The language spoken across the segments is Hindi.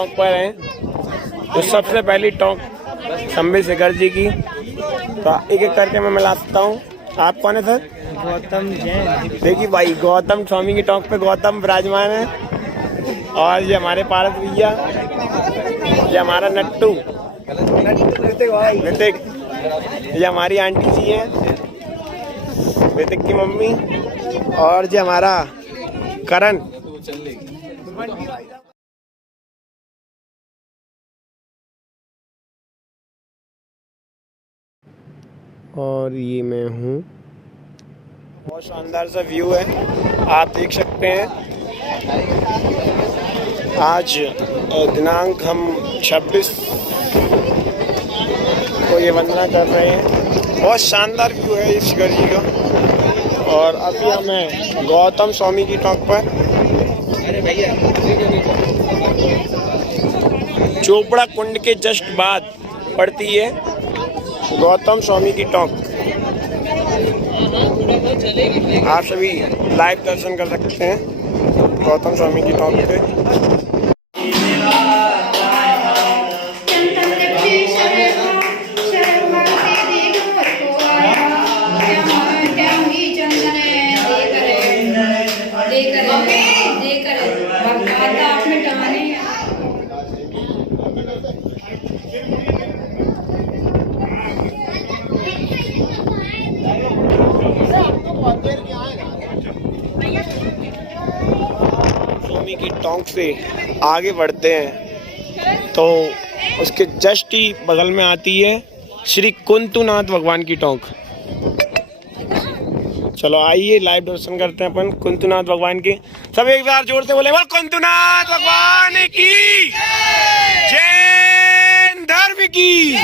टोंक पर हैं, तो सबसे पहली टोंक संबित शिखर जी की। तो एक एक करके मैं मिलाता हूँ। आप कौन है सर? गौतम जैन। देखिए भाई, गौतम स्वामी की टोंक पे गौतम विराजमान है। और ये हमारे पारस भैया, ये हमारा नट्टू ऋतिक, ये हमारी आंटी जी है ऋतिक की मम्मी, और ये हमारा करण। और ये मैं हूँ। बहुत शानदार सा व्यू है, आप देख सकते हैं। आज दिनांक हम 26 को ये वंदना कर रहे हैं। बहुत शानदार व्यू है इस शिखर जी का। और अभी हमें गौतम स्वामी की टोंक पर, चोपड़ा कुंड के जस्ट बाद पड़ती है गौतम स्वामी की टोंक। आप सभी लाइव दर्शन कर सकते हैं गौतम स्वामी की टोंक पे। स्वामी की टोंक से आगे बढ़ते हैं तो उसके जस्ट ही बगल में आती है श्री कुंतुनाथ भगवान की टोंक। चलो आइए लाइव दर्शन करते हैं अपन कुंतुनाथ भगवान के। सब एक बार जोर से बोले, बोल कुंतुनाथ भगवान की जैन धर्म की।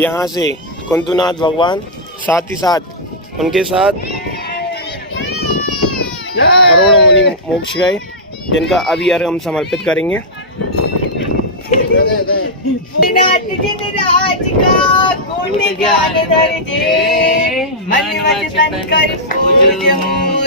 यहाँ से कुंतुनाथ भगवान, साथ ही साथ उनके साथ करोड़ों मुनि मोक्ष गए, जिनका अभी अर्घ हम समर्पित करेंगे।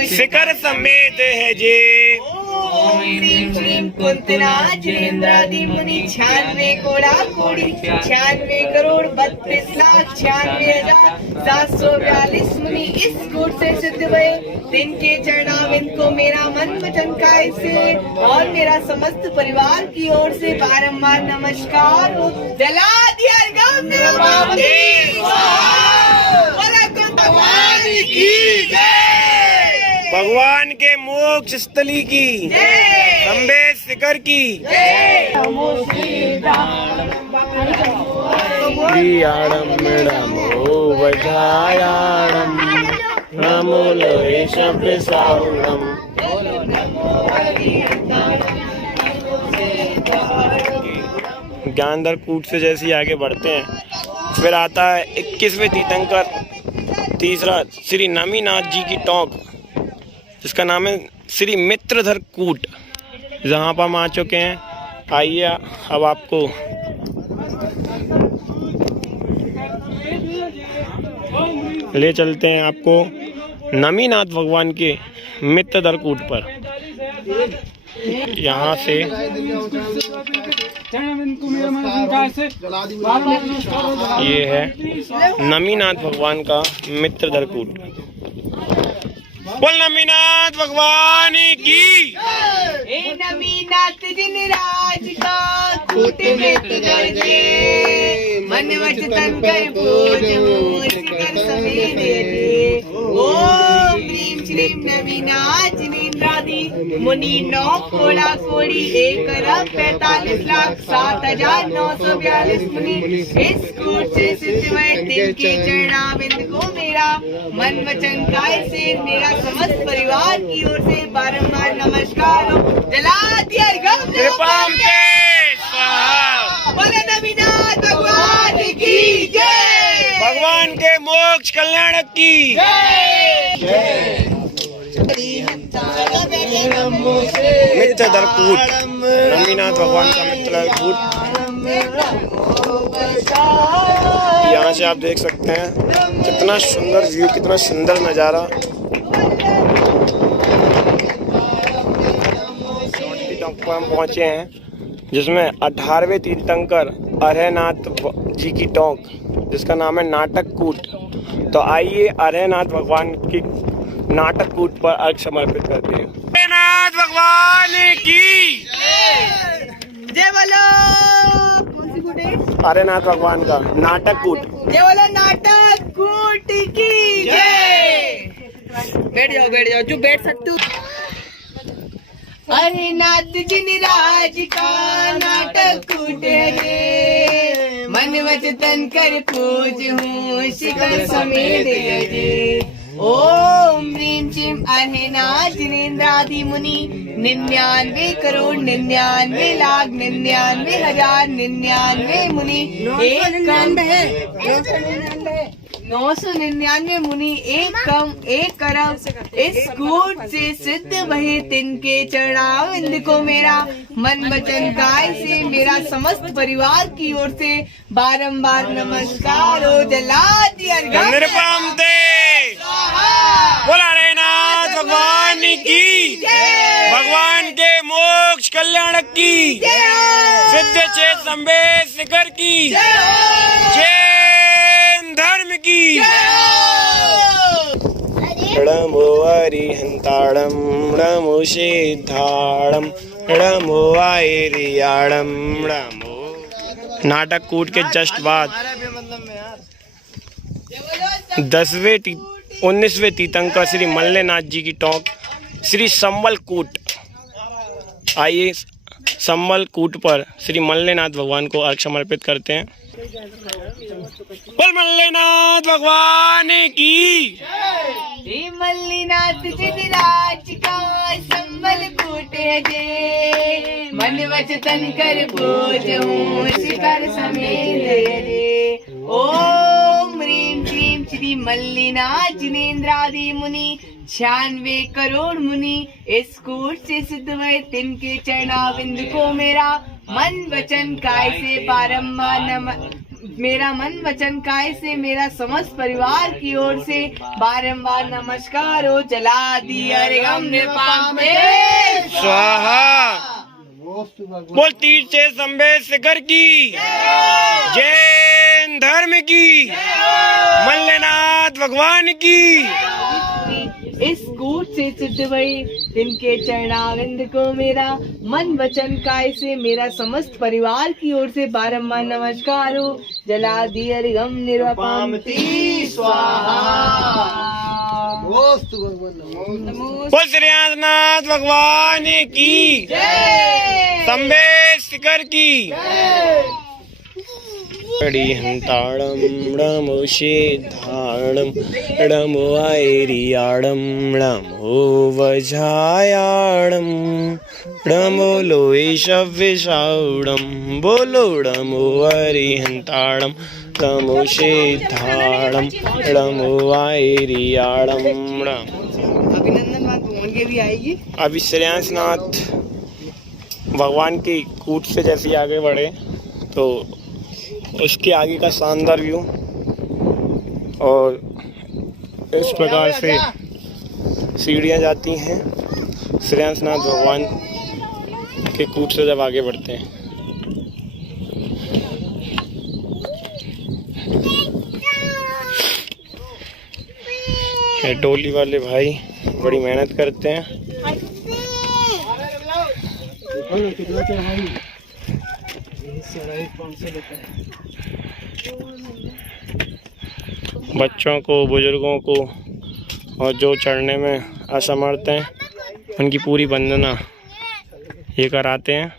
शिखर समेत है जे ओम ह्रीं श्रीं कुंतनाथ जिनेन्द्रादि मुनि 96 कोड़ा कोड़ी 96 करोड़ 32 लाख 96,742 मुनि इस कूट से सिद्ध हुए। जिनके चरणाविंद को मेरा मन वचन काय से और मेरा समस्त परिवार की ओर से बारंबार नमस्कार हो। जला दिया भगवान के मोक्ष स्थली की, संबित शिखर की। नमो लोहेश प्रसादम। ज्ञानधर कूट से जैसे ही आगे बढ़ते हैं, फिर आता है 21वें तीर्थंकर, तीसरा श्री नमीनाथ जी की टोंक, जिसका नाम है श्री मित्रधर कूट, जहाँ पर हम आ चुके हैं। आइए अब आपको ले चलते हैं आपको नमीनाथ भगवान के मित्रधर कूट पर। यहाँ से ये है नमीनाथ भगवान का मित्रधर कूट। बोल नमीनाथ भगवान की। नमीनाथ जिन राज का कूट मित्रधर जे मन वचन कर पूज शिखर समेत जे। ओम ह्रीं श्रीं नमीनाथ जिनेन्द्रादि मुनि 9 कोड़ा कोड़ी 1,45,07,942 मुनि इस कूट से सिद्ध हुए। तिनके चरणाविंद को मेरा मन वचन काय से मेरा समस्त परिवार की ओर से बारंबार नमस्कार हो। जला दिया बोले नमीनाथ भगवान की जय। भगवान के मोक्ष कल्याण की मित्रधर कूट, नमीनाथ भगवान का मित्रधर कूट। यहाँ से आप देख सकते हैं कितना सुंदर व्यू, कितना सुंदर नज़ारा। टोंक पर हम पहुँचे हैं जिसमें 18वें तीर्थंकर अरहनाथ जी की टोंक, जिसका नाम है नाटक कूट। तो आइए अरहनाथ भगवान की नाटक कूट पर अर्घ समर्पित करते हैं। अरहनाथ भगवान की जय बोलो। कौन सी कूट है? अरहनाथ भगवान का नाटक कूट। जय बोलो नाटक कूट की जय। बैठ जाओ जो बैठ सकते हो। अरे नाथ जिनराज का नाटक कूट है, मन वचन कर पूज हूँ शिखर समेत अजय। ओम ह्रीं श्रीं अरहनाथ जिनेन्द्रादि मुनि 99 करोड़ 99 लाख 99 हजार 99 मुनि 999 मुनि एक कम एक करम। इस कूट से सिद्ध वही तिनके चरणाविंद को मेरा मन वचन काय से मेरा समस्त परिवार की ओर से बारंबार नमस्कार हो। जला दिया बोला अरहनाथ भगवान की, भगवान के मोक्ष कल्याण की, सिद्ध चेत संबे शिखर की, जैन धर्म की। णमो अरिहंताणं नमो सिद्धाणं नमो आयरियाणं नमो। नाटक कूट के जस्ट बाद 19वें तीर्थंकर श्री मल्लेनाथ जी की टोंक श्री संबल कूट। आइए संबल कूट पर श्री मल्लेनाथ भगवान को अर्घ समर्पित करते हैं। बोल मल्लेनाथ भगवान की। हे मल्लीनाथ जिनराज का संबल कूट है, मन वचन कर पूज हूँ शिखर समेत अजय। ओम ह्रीं श्रीं श्री मल्लीनाथ जिनेन्द्रादि मुनि 96 करोड़ मुनि इस कूट से सिद्ध हुए तिनके चरणाविंद को मेरा मन वचन काय से बारंबार मेरा मन वचन काय से मेरा समस्त परिवार की ओर से बारंबार नमस्कार हो। जला दिया गम निपाम स्वाहा। बोल तीर से संबे शिखर की, जैन धर्म की, मल्लेनाथ भगवान की। इस कूट से सिद्ध भई तिनके चरणाविंद को मेरा मन वचन काय से मेरा समस्त परिवार की ओर से बारंबार नमस्कार हो। जला दिया गम निर्वपामति स्वाहा। बोल श्री अरहनाथ भगवान की, संबे शिखर की। अरिहंताणं नमो सिद्धाणं नमो आयरियाणं नमो वज्रायाणं नमो लोहिषविषाणं। बोलो नमो अरिहंताणं नमो सिद्धाणं नमो आयरियाणं नमो। अभिनंदन बात भगवान के भी आएगी। अभी श्रेयांसनाथ भगवान की कूट से जैसे आगे बढ़े तो उसके आगे का शानदार व्यू और इस प्रकार से सीढ़ियाँ जाती हैं श्रेयांसनाथ भगवान के कूट से जब आगे बढ़ते हैं। ये टोली वाले भाई बड़ी मेहनत करते हैं। बच्चों को, बुजुर्गों को और जो चढ़ने में असमर्थ हैं उनकी पूरी वंदना ये कराते हैं।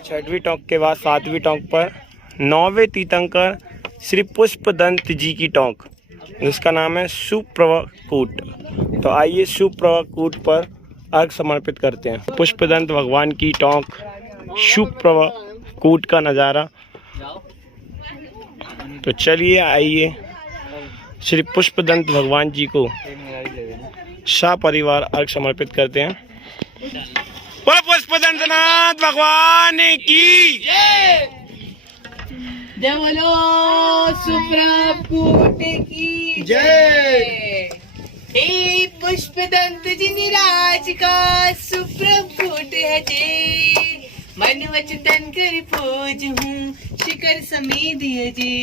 6वीं टोंक के बाद 7वीं टोंक पर 9वें तीर्थंकर श्री पुष्पदंत जी की टोंक, जिसका नाम है सुप्रभ कूट। तो आइए सुप्रभ कूट पर अर्घ समर्पित करते हैं। पुष्पदंत भगवान की टोंक सुप्रभ कूट का नज़ारा। तो चलिए आइए श्री पुष्पदंत भगवान जी को सपरिवार अर्घ समर्पित करते हैं। बोलो पुष्पदंतनाथ भगवान की जय बोलो सुप्रभ कूट की जय। हे पुष्पदंत जिनराज का सुप्रभ कूट है जय, मन वचन कर पूज हूँ शिखर समेत यजे।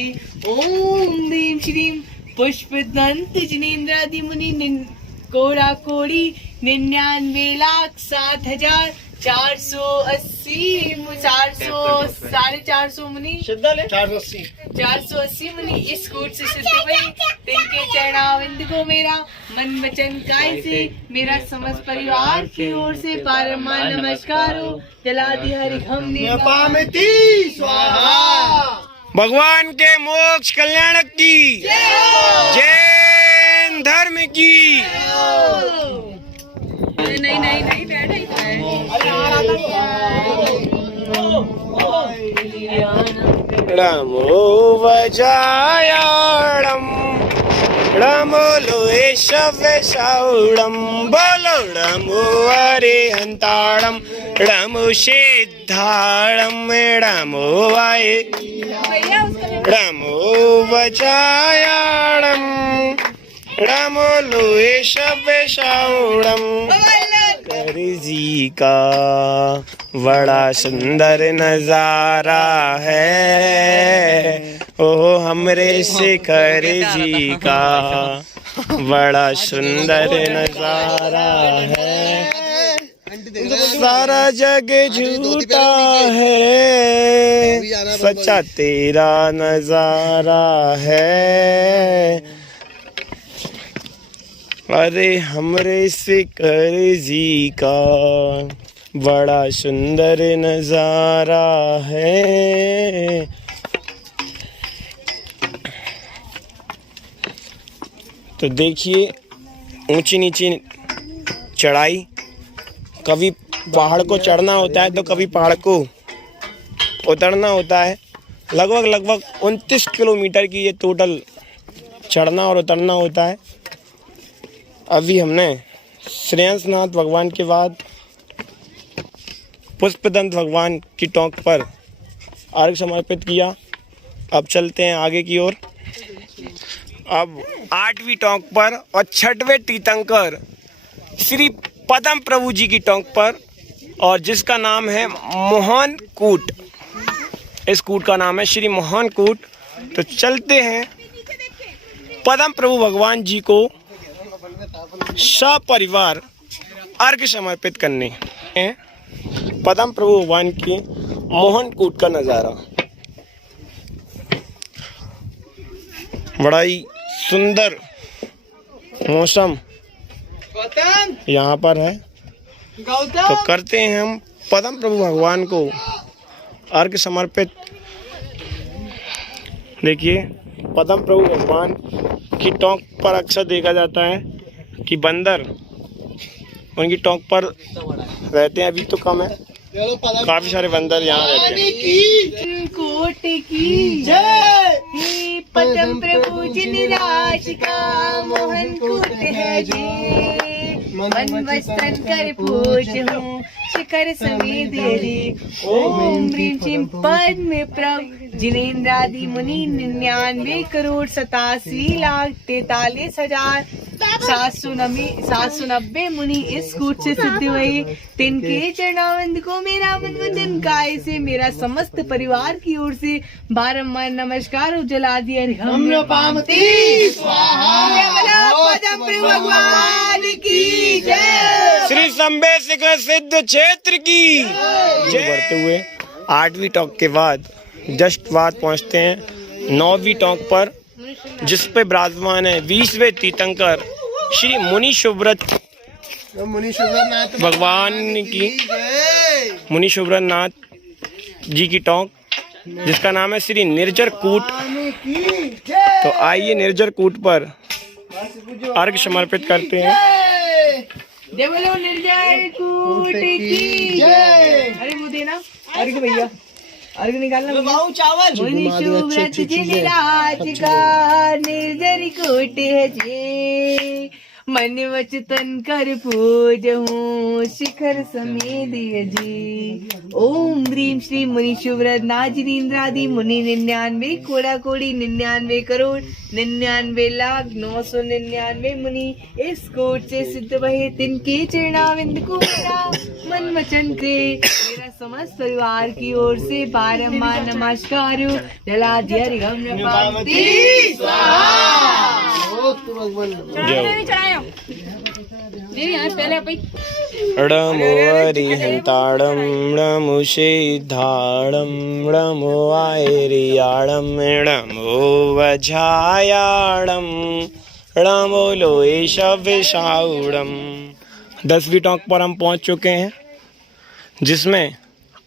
ओम ह्रीं श्रीं पुष्पदंत जिनेन्द्रादि मुनि कोड़ा कोड़ी 99,07,480 480 मुनि 480 मुनि इस कूट से सिद्ध हुए। तिनके चरणाविंद को मेरा मन वचन काय से मेरा समस्त परिवार की ओर से पारमान नमस्कार हो। जलादि हरि हमने भगवान के मोक्ष कल्याण की जैन धर्म की। नहीं नहीं नहीं बैठ ही है। णमो वजायाणम णमो लोहेशवेशाउणम बोलो णमो अरिहंताणम णमो सिद्धाणम णमो वाय णमो वजायाणम णमो लोहेशवेशाउणम। कर जी का बड़ा सुंदर नजारा है, ओ हमरे शिखर जी का बड़ा सुंदर नजारा है। सारा जग झूठा है, सच्चा तेरा नजारा है। अरे हमरे शिखर जी का बड़ा सुंदर नजारा है। तो देखिए ऊंची नीची चढ़ाई, कभी पहाड़ को चढ़ना होता है तो कभी पहाड़ को उतरना होता है। लगभग 29 किलोमीटर की ये टोटल चढ़ना और उतरना होता है। अभी हमने श्रेयसनाथ भगवान के बाद पुष्पदंत भगवान की टोंक पर अर्घ समर्पित किया। अब चलते हैं आगे की ओर। अब 8वीं टोंक पर और 6वें तीर्थंकर श्री पद्म प्रभु जी की टोंक पर, और जिसका नाम है मोहन कूट। इस कूट का नाम है श्री मोहन कूट। तो चलते हैं पद्म प्रभु भगवान जी को सपरिवार अर्घ समर्पित करने हैं। पद्म प्रभु भगवान की मोहन कूट का नज़ारा बड़ा ही सुंदर मौसम यहाँ पर है। तो करते हैं हम पद्म प्रभु भगवान को अर्घ समर्पित। देखिए पद्म प्रभु भगवान की टोंक पर अक्सर देखा जाता है कि बंदर उनकी टोंक पर रहते हैं। अभी तो कम है, काफी सारे बंदर यहाँ रहते हैं। कोट की जय। पद्म प्रभु जिन राज का मोहन कूट है जी। मन वचन कर पूज हूँ शिखर समेत यजे। ओम ह्रीं श्रीं पद्म प्रभु जिनेन्द्रादि मुनि 99,43,790 मुनि इस कूट से सिद्ध हुए। तिनके चरणाविंद को मेरा मन वचन काय से मेरा समस्त परिवार की ओर से बारंबार नमस्कार उजला दिया। हम भगवान की जय। श्री संबे शिखर सिद्ध क्षेत्र की जय। बढ़ते हुए 8वीं टोंक के बाद जस्ट बाद पहुंचते हैं 9वीं टोंक पर, जिस पे विराजमान है 20वें तीर्थंकर श्री मुनि शुभ्रत भगवान की मुनि शुभ्रत नाथ जी की टोंक, जिसका नाम है श्री निर्जर कूट। तो आइए निर्जर कूट पर अर्घ समर्पित करते हैं। जय बोलो निर्जर कूट की जय। अरे वो देना अर्घ भैया, अर्घ निकालना चावल। मुनि शुभ्रत जिन राज का निर्जर कूट है जे। मन वचन कर पूज हूँ शिखर समेत यजे। ओम ह्रीं श्री मुनि शुभ्रत नाथ जिनेन्द्रादि मुनि 99 कोड़ा कोड़ी 99 करोड़ 99,0999 मुनि इस कोट से सिद्ध भये। तिनके चरणाविंद को मेरा मन वचन से मेरा समस्त परिवार की ओर से बारंबार नमस्कार। जलाधि हरिगम नपाति णमो हरिहंताड़म णमो सिद्धाड़म णमो आयरियाड़म णमो वज्रायाड़म णमो लोएशविशाउड़म। 10वीं टोंक पर हम पहुंच चुके हैं, जिसमें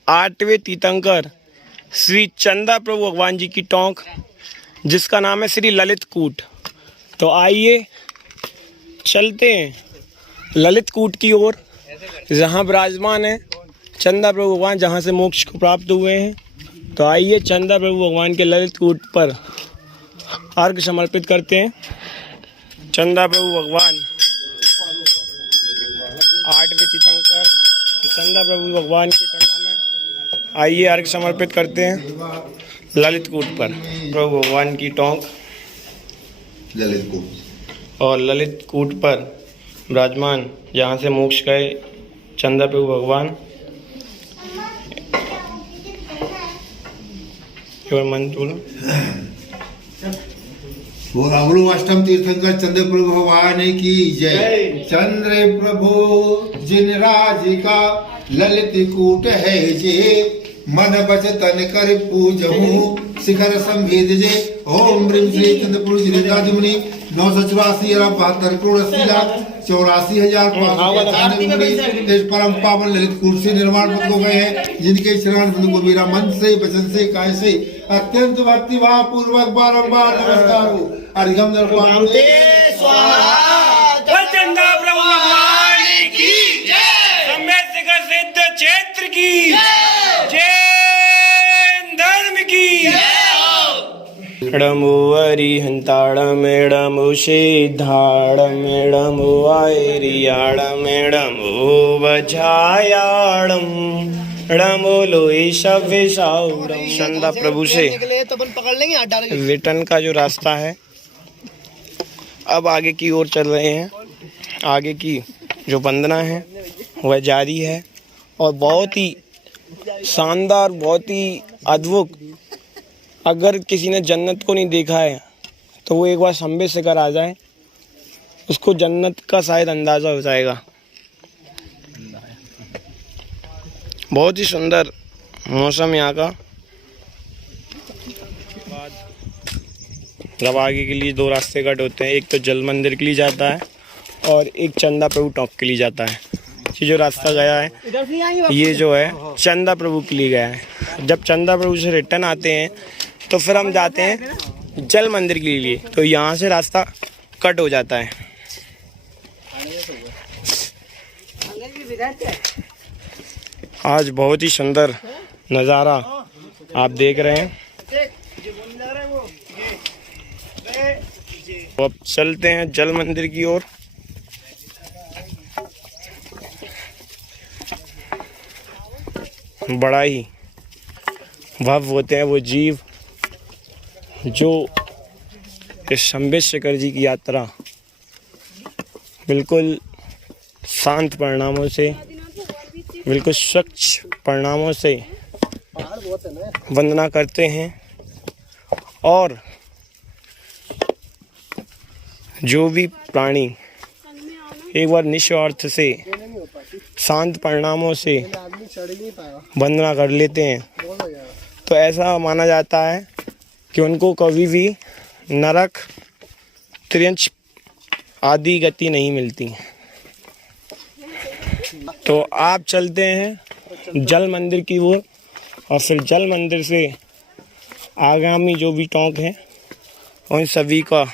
8वें तीर्थंकर श्री चंदा प्रभु भगवान जी की टोंक, जिसका नाम है श्री ललित कूट। तो आइए चलते हैं ललित कूट की ओर, जहाँ विराजमान है चंदा प्रभु भगवान, जहाँ से मोक्ष को प्राप्त हुए हैं। तो आइए चंदा प्रभु भगवान के ललित कूट पर अर्घ समर्पित करते हैं। चंदा प्रभु भगवान 8वें तीर्थंकर चंदा प्रभु भगवान के चरणों में आइए अर्घ समर्पित करते हैं ललित कूट पर। प्रभु भगवान की टोंक ललित कूट और ललित कूट पर विराजमान, जहाँ से मोक्ष गए चंदा प्रभु भगवान। केवल मंत्र बोलो। वो राहुल अष्टम तीर्थंकर चंद्र प्रभु भगवान की जय। चंद्र प्रभु जिन राज का ललित कूट है जे, मन बच तन कर पूजहु शिखर संभेद जे। ओम ब्रीम श्री चंद्र प्रभु जिनेन्द्रादि मुनि 984 अरब 72 करोड़ 80 लाख 84,500 इस परम पावन ललित कूट से निर्माण हो गए हैं, जिनके चरण बिंदु को मेरा मन से वचन से काय से अत्यंत भक्ति भाव पूर्वक बारंबार नमस्कार हो। अर्घ्यम दर्पणते स्वाहा। चंदा प्रभु भगवान की जय। सम्यक शिखर सिद्ध क्षेत्र की जय, धर्म की णमो हरिहंताड़म णमो सिद्धाड़म णमो आयरियाड़म णमो वज्रायाड़म णमो लोएशविशाउड़म। चंदा प्रभु से रिटर्न का जो रास्ता है, अब आगे की ओर चल रहे हैं। आगे की जो वंदना है वह जारी है और बहुत ही शानदार, बहुत ही अद्भुत। अगर किसी ने जन्नत को नहीं देखा है तो वो एक बार संबे शिखर आ जाए, उसको जन्नत का शायद अंदाज़ा हो जाएगा। बहुत ही सुंदर मौसम यहाँ का। जब आगे के लिए 2 रास्ते कट होते हैं, एक तो जल मंदिर के लिए जाता है और एक चंदा प्रभु टोंक के लिए जाता है। ये जो रास्ता गया है, ये जो है चंदा प्रभु के लिए गया है। जब चंदा प्रभु से रिटर्न आते हैं तो फिर हम जाते हैं जल मंदिर के लिए, तो यहाँ से रास्ता कट हो जाता है। आज बहुत ही सुंदर नज़ारा आप देख रहे हैं। तो अब चलते हैं जल मंदिर की ओर। बड़ा ही भव्य होते हैं वो जीव जो इस शंभे शिखर जी की यात्रा बिल्कुल शांत परिणामों से, बिल्कुल स्वच्छ परिणामों से वंदना करते हैं और जो भी प्राणी एक बार निस्वार्थ से शांत परिणामों से वंदना कर लेते हैं, तो ऐसा माना जाता है कि उनको कभी भी नरक, त्रियंच आदि गति नहीं मिलती। तो आप चलते हैं जल मंदिर की ओर और फिर जल मंदिर से आगामी जो भी टोंक हैं उन सभी का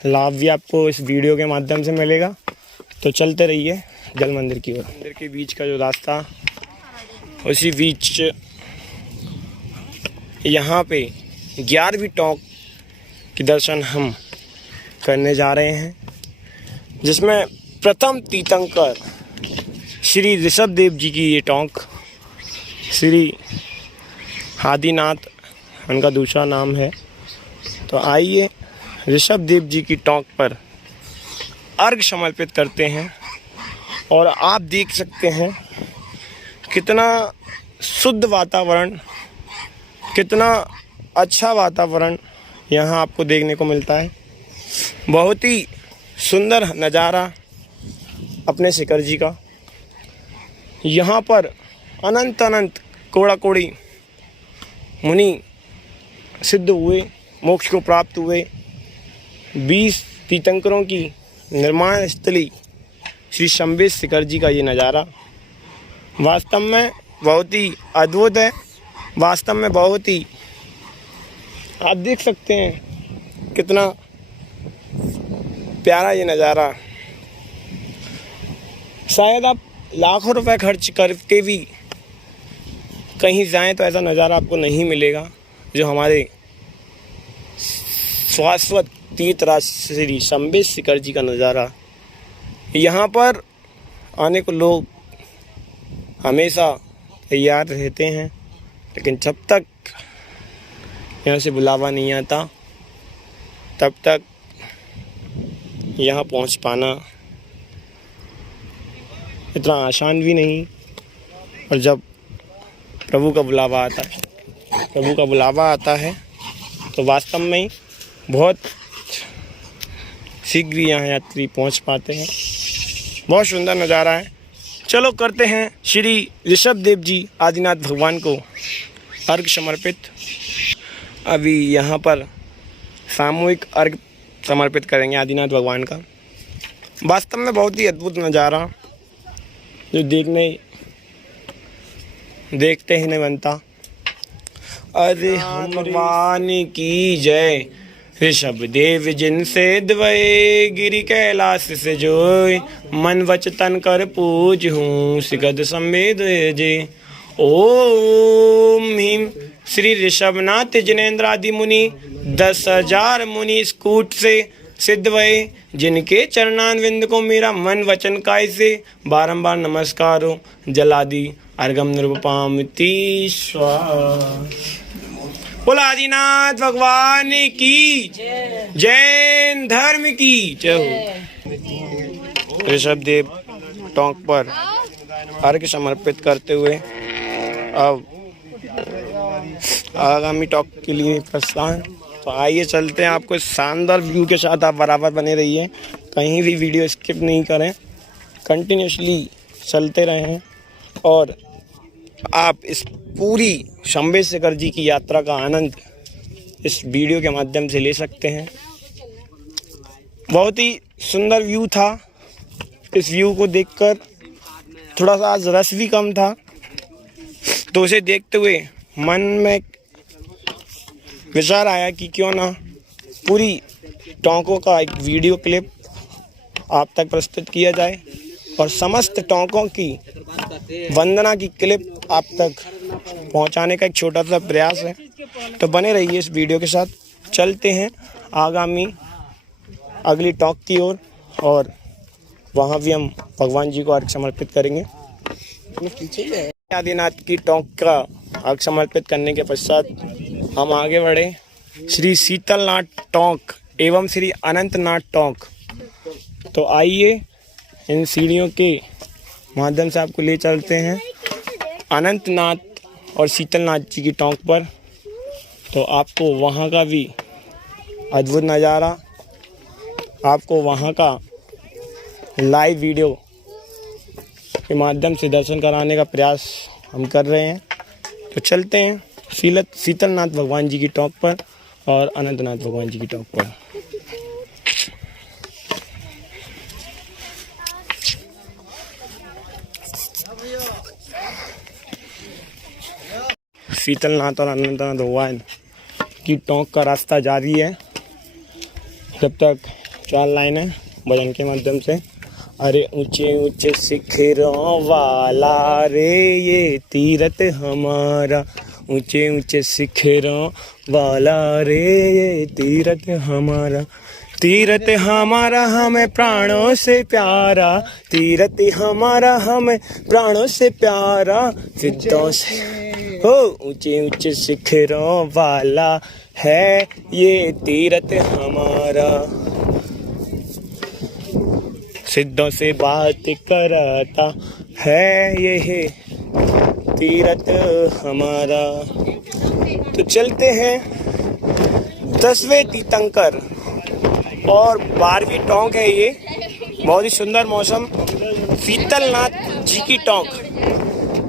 लाभ भी आपको इस वीडियो के माध्यम से मिलेगा। तो चलते रहिए जल मंदिर की ओर। मंदिर के बीच का जो रास्ता, उसी बीच यहाँ पे 11वीं टोंक के दर्शन हम करने जा रहे हैं, जिसमें प्रथम तीर्थंकर श्री ऋषभ देव जी की ये टोंक, श्री आदिनाथ उनका दूसरा नाम है। तो आइए ऋषभ देव जी की टोंक पर अर्घ समर्पित करते हैं। और आप देख सकते हैं कितना शुद्ध वातावरण, कितना अच्छा वातावरण यहाँ आपको देखने को मिलता है। बहुत ही सुंदर नज़ारा अपने शिखर जी का। यहाँ पर अनंत अनंत कोड़ा कोड़ी मुनि सिद्ध हुए, मोक्ष को प्राप्त हुए। 20 तीर्थंकरों की निर्माण स्थली श्री शंभेश शिखर जी का ये नज़ारा वास्तव में बहुत ही अद्भुत है। वास्तव में बहुत ही, आप देख सकते हैं कितना प्यारा ये नज़ारा। शायद आप लाखों रुपए खर्च करके भी कहीं जाएं तो ऐसा नज़ारा आपको नहीं मिलेगा जो हमारे शाश्वत तीर्थराज श्री शंभेश शिखर जी का नज़ारा। यहाँ पर आने को लोग हमेशा तैयार रहते हैं, लेकिन जब तक यहाँ से बुलावा नहीं आता तब तक यहाँ पहुँच पाना इतना आसान भी नहीं। और जब प्रभु का बुलावा आता है तो वास्तव में ही बहुत शीघ्र यहाँ यात्री पहुँच पाते हैं। बहुत सुंदर नज़ारा है। चलो करते हैं श्री ऋषभ देव जी आदिनाथ भगवान को अर्घ समर्पित। अभी यहाँ पर सामूहिक अर्घ समर्पित करेंगे आदिनाथ भगवान का। वास्तव में बहुत ही अद्भुत नज़ारा जो देखते ही नहीं बनता। अरे हम भगवान की जय। ऋषभ देव जिनसे द्वय गिरि कैलाश से जोय, मन वच तन कर पूज हूँ सिगद संवेद जे। ओम ह्रीं श्री ऋषभनाथ जिनेन्द्र आदि मुनि 10,000 मुनि स्कूट से सिद्ध भये, जिनके चरणारविंद को मेरा मन वचन काय से बारंबार नमस्कार हो। जलादि अर्घम निरुपमामिति स्वाहा। बोला आदिनाथ भगवान की जैन धर्म की जय हो। ऋषभ देव टोंक पर अर्घ्य समर्पित करते हुए अब आगामी टॉक के लिए प्रस्थान। तो आइए चलते हैं। आपको शानदार व्यू के साथ आप बराबर बने रहिए, कहीं भी वीडियो स्किप नहीं करें, कंटिन्यूसली चलते रहें और आप इस पूरी शंभेश शिखर जी की यात्रा का आनंद इस वीडियो के माध्यम से ले सकते हैं। बहुत ही सुंदर व्यू था। इस व्यू को देखकर थोड़ा सा आज रस भी कम था, तो उसे देखते हुए मन में विचार आया कि क्यों ना पूरी टोंकों का एक वीडियो क्लिप आप तक प्रस्तुत किया जाए और समस्त टोंकों की वंदना की क्लिप आप तक पहुंचाने का एक छोटा सा प्रयास है। तो बने रहिए इस वीडियो के साथ। चलते हैं आगामी अगली टॉक की ओर और वहाँ भी हम भगवान जी को अर्घ समर्पित करेंगे। आदिनाथ की टॉक का अर्घ समर्पित करने के पश्चात हम आगे बढ़े श्री शीतलनाथ टोंक एवं श्री अनंतनाथ टोंक। तो आइए इन सीढ़ियों के माध्यम से आपको ले चलते हैं अनंतनाथ और शीतलनाथ जी की टोंक पर। तो आपको वहाँ का भी अद्भुत नज़ारा, आपको वहाँ का लाइव वीडियो के माध्यम से दर्शन कराने का प्रयास हम कर रहे हैं। तो चलते हैं शीतलनाथ भगवान जी की टोंक पर और अनंतनाथ भगवान जी की टोंक पर। शीतलनाथ और अनंतनाथ भगवान की टोंक का रास्ता जारी है। जब तक 4 लाइनें भजन के माध्यम से। अरे ऊंचे ऊंचे शिखरों वाला रे ये तीरथ हमारा, ऊंचे ऊंचे शिखरों वाला रे ये तीरथ हमारा, तीरथ हमारा हमें प्राणों से प्यारा, तीरथ हमारा हमें प्राणों से प्यारा, सिद्धों से हो ऊंचे ऊंचे शिखरों वाला है ये तीरथ हमारा, सिद्धों से बात करता है ये तीरथ हमारा। तो चलते हैं 10वें तीर्थंकर और 12वीं टोंक है ये। बहुत ही सुंदर मौसम, शीतलनाथ जी की टोंक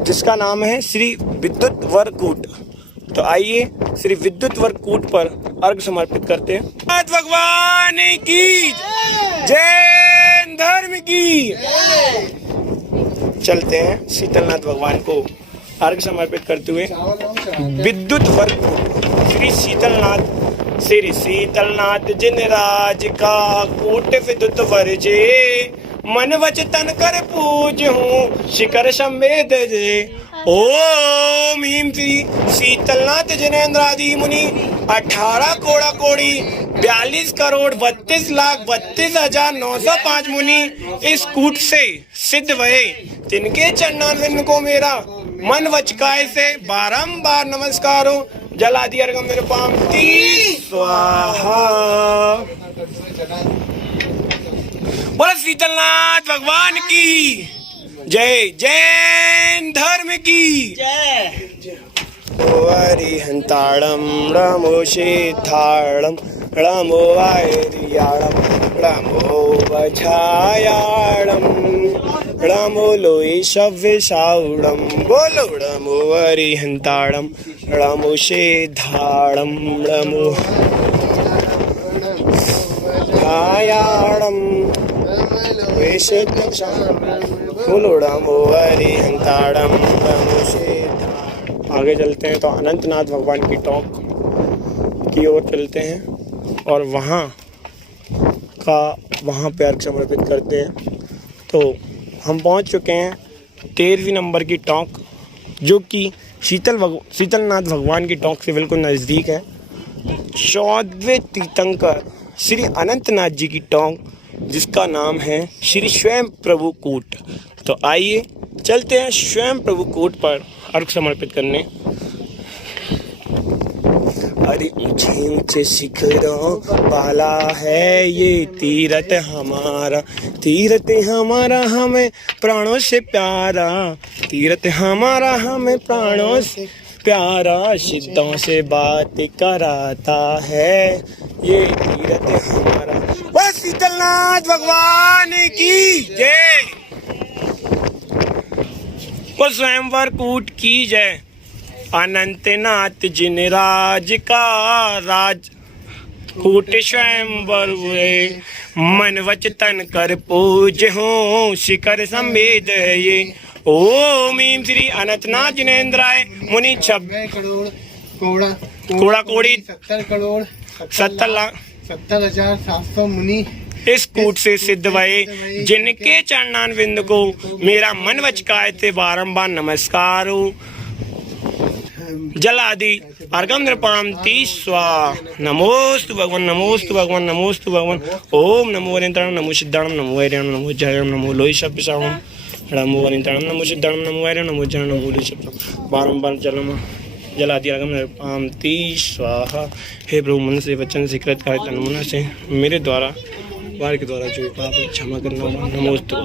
जिसका नाम है श्री विद्युत वरकूट। तो आइए श्री विद्युत वरकूट पर अर्घ समर्पित करते हैं। नाथ भगवान की जैन धर्म की। चलते हैं शीतलनाथ भगवान को अर्घ समर्पित करते हुए। विद्युत वरकूट श्री शीतलनाथ जिन राज का कूट विद्युत वर्जे, मन वच तन कर पूज हूँ शिखर संवेद जे। ओम ह्रीं श्री शीतलनाथ जिनेन्द्रादि मुनि 18 कोड़ा कोड़ी 42 करोड़ 32 लाख 32,905 मुनि इस कूट से सिद्ध भये, जिनके चरणारविंद को मेरा मन वचकाय से बारंबार नमस्कार हो। जलादि अर्घम मेरे पामती स्वाहा। बोलो शीतलनाथ भगवान की जय, जैन धर्म की जय। हरिहंताड़म रमो शेथाड़म रमो वायरियाड़म रमो वछायाड़म रमो लोई शव्यसाउड़म। बोलो रमो हरिहंताड़म रमो शेधाड़म रमो छायाड़म बोलो रमो हरिहंताड़म रमो शेधाड़म। आगे चलते हैं तो अनंतनाथ भगवान की टोंक की ओर चलते हैं और वहाँ पे अर्घ समर्पित करते हैं। तो हम पहुँच चुके हैं 13वीं नंबर की टोंक, जो कि शीतलनाथ भगवान की टोंक से बिल्कुल नज़दीक है। 14वें तीर्थंकर श्री अनंतनाथ जी की टोंक जिसका नाम है श्री स्वयं प्रभु कूट। तो आइए चलते हैं स्वयं प्रभु कूट पर अर्घ समर्पित करने। अरे ऊंचे ऊंचे शिखरों वाला है ये तीरथ हमारा हमें प्राणों से प्यारा, तीरथ हमारा हमें प्राणों से प्यारा, सिद्धों से बात कराता है ये तीरथ हमारा। बस शीतलनाथ भगवान की जय, वो स्वयंवर कूट की जय। अनंतनाथ जिन राज का राज कूट स्वयंवर हुए, मन वच तन कर पूज हो शिखर संवेद है ये। ओम ह्रीं श्री अनंतनाथ जिनेन्द्राय मुनि 26 करोड़ कोड़ा कोड़ी 70 करोड़ 70 लाख 70,700 मुनि इस कूट से सिद्ध भये, जिनके चरणारविंद को मेरा मन वचकाय थे बारंबार नमस्कार हो। जलादि अर्घम नृपामति स्वाहा। नमोस्तु भगवान नमोस्तु भगवान नमोस्तु भगवान। ओम नमो वरिंद्राणम नमो सिद्धाणम नमो वैरियम नमो जयम नमो लोई शब्दसावम नमो वरिंद्राणम नमो सिद्धाणम नमो वैरियम नमो जयम नमो लोई शब्द। बारंबार जलादि अर्घम नृपामति स्वाहा। हे प्रभु, मन से वचन से कृत कार्य तन्मना से मेरे द्वारा वार के द्वारा जो पाप क्षमा करना। नमोस्तु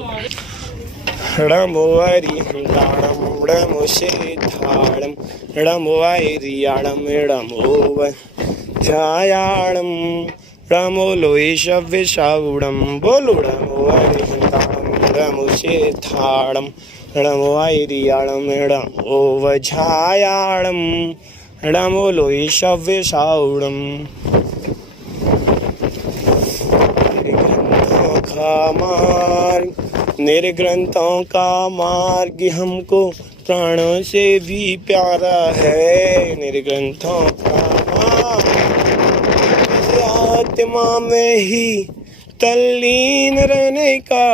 रमो हरिहंताड़म रमो शेधाड़म रमो वायरियाड़म रमो वछायाड़म रमो लोई शव्यसाउड़म। बोलो रमो हरिहंताड़म रमो शेधाड़म रमो वायरियाड़म रमो वछायाड़म रमो लोई शव्यसाउड़म। मेरे ग्रंथों का मार्ग हमको प्राणों से भी प्यारा है, मेरे ग्रंथों का मार्ग आत्मा में ही तल्लीन रहने का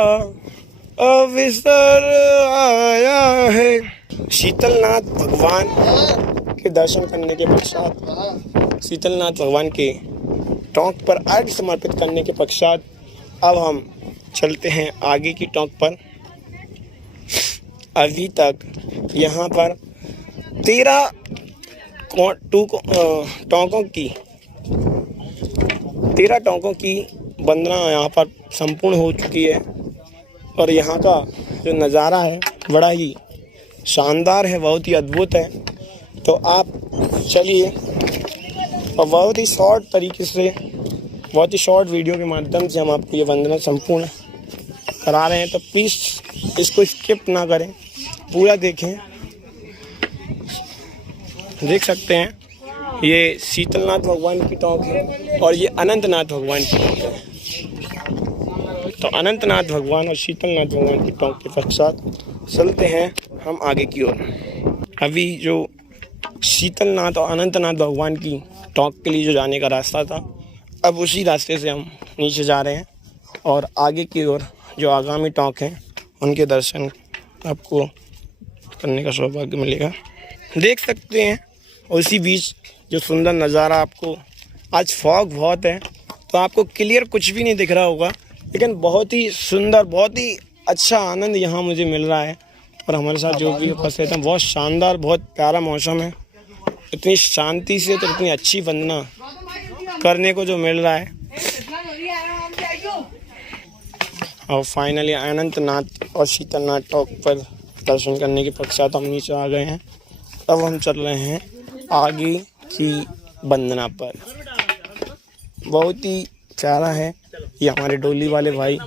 अवसर आया है। शीतलनाथ भगवान के दर्शन करने के पश्चात, शीतलनाथ भगवान के टोंक पर अर्घ समर्पित करने के पश्चात अब हम चलते हैं आगे की टोंक पर। अभी तक यहाँ पर 13 टोंकों की वंदना यहाँ पर संपूर्ण हो चुकी है और यहाँ का जो नज़ारा है बड़ा ही शानदार है, बहुत ही अद्भुत है। तो आप चलिए, और बहुत ही शॉर्ट तरीके से, बहुत ही शॉर्ट वीडियो के माध्यम से हम आपको ये वंदना संपूर्ण करा रहे हैं। तो प्लीज़ इसको स्किप ना करें, पूरा देखें। देख सकते हैं ये शीतलनाथ भगवान की टोंक है और ये अनंतनाथ भगवान की टोंक है। तो अनंतनाथ भगवान और शीतलनाथ भगवान की टोंक के पश्चात चलते हैं हम आगे की ओर। अभी जो शीतलनाथ और अनंतनाथ भगवान की टोंक के लिए जो जाने का रास्ता था, अब उसी रास्ते से हम नीचे जा रहे हैं और आगे की ओर जो आगामी टोंक हैं उनके दर्शन आपको करने का सौभाग्य मिलेगा। देख सकते हैं उसी बीच जो सुंदर नज़ारा, आपको आज फॉग बहुत है तो आपको क्लियर कुछ भी नहीं दिख रहा होगा, लेकिन बहुत ही सुंदर, बहुत ही अच्छा आनंद यहाँ मुझे मिल रहा है। और हमारे साथ जो भी उपस्थित हैं, बहुत शानदार, बहुत प्यारा मौसम है। इतनी शांति से तो इतनी अच्छी वंदना करने को जो मिल रहा है। और फाइनली अनंतनाथ और शीतलनाथ टोंक पर दर्शन करने के पश्चात हम नीचे आ गए हैं। अब हम चल रहे हैं आगे की वंदना पर। बहुत ही प्यारा है ये हमारे डोली वाले भाई,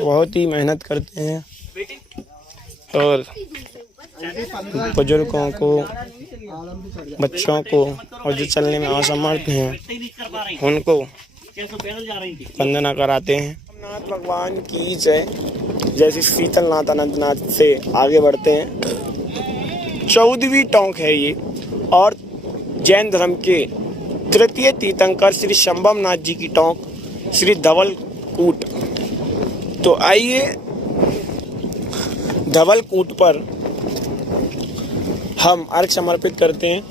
बहुत ही मेहनत करते हैं और बुजुर्गों को, बच्चों को और जो चलने में असमर्थ हैं उनको वंदना कराते हैं। नाथ भगवान की जय। जैसे शीतलनाथ अनंतनाथ से आगे बढ़ते हैं, 14वीं टोंक है ये और जैन धर्म के तृतीय तीर्थंकर श्री शंभवनाथ जी की टोंक श्री धवलकूट। तो आइए धवलकूट पर हम अर्घ्य समर्पित करते हैं।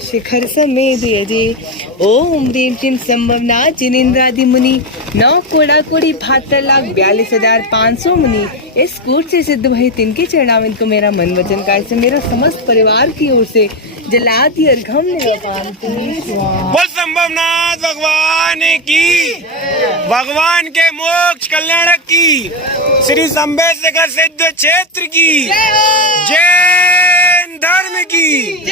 शिखर समेत यजे ओम ह्रीं क्लीं संभवनाथ जिनेन्द्रादि मुनि 9 कोड़ा कोड़ी 72,42,500 मुनि इस कूट से सिद्ध भई तिनके चरणाविंद को मेरा मन वचन काय से मेरा समस्त परिवार की ओर से जलाति अर्घम बोल संभवनाथ भगवान की, भगवान के मोक्ष कल्याण की, श्री संबेशकर सिद्ध क्षेत्र की, जैन धर्म की।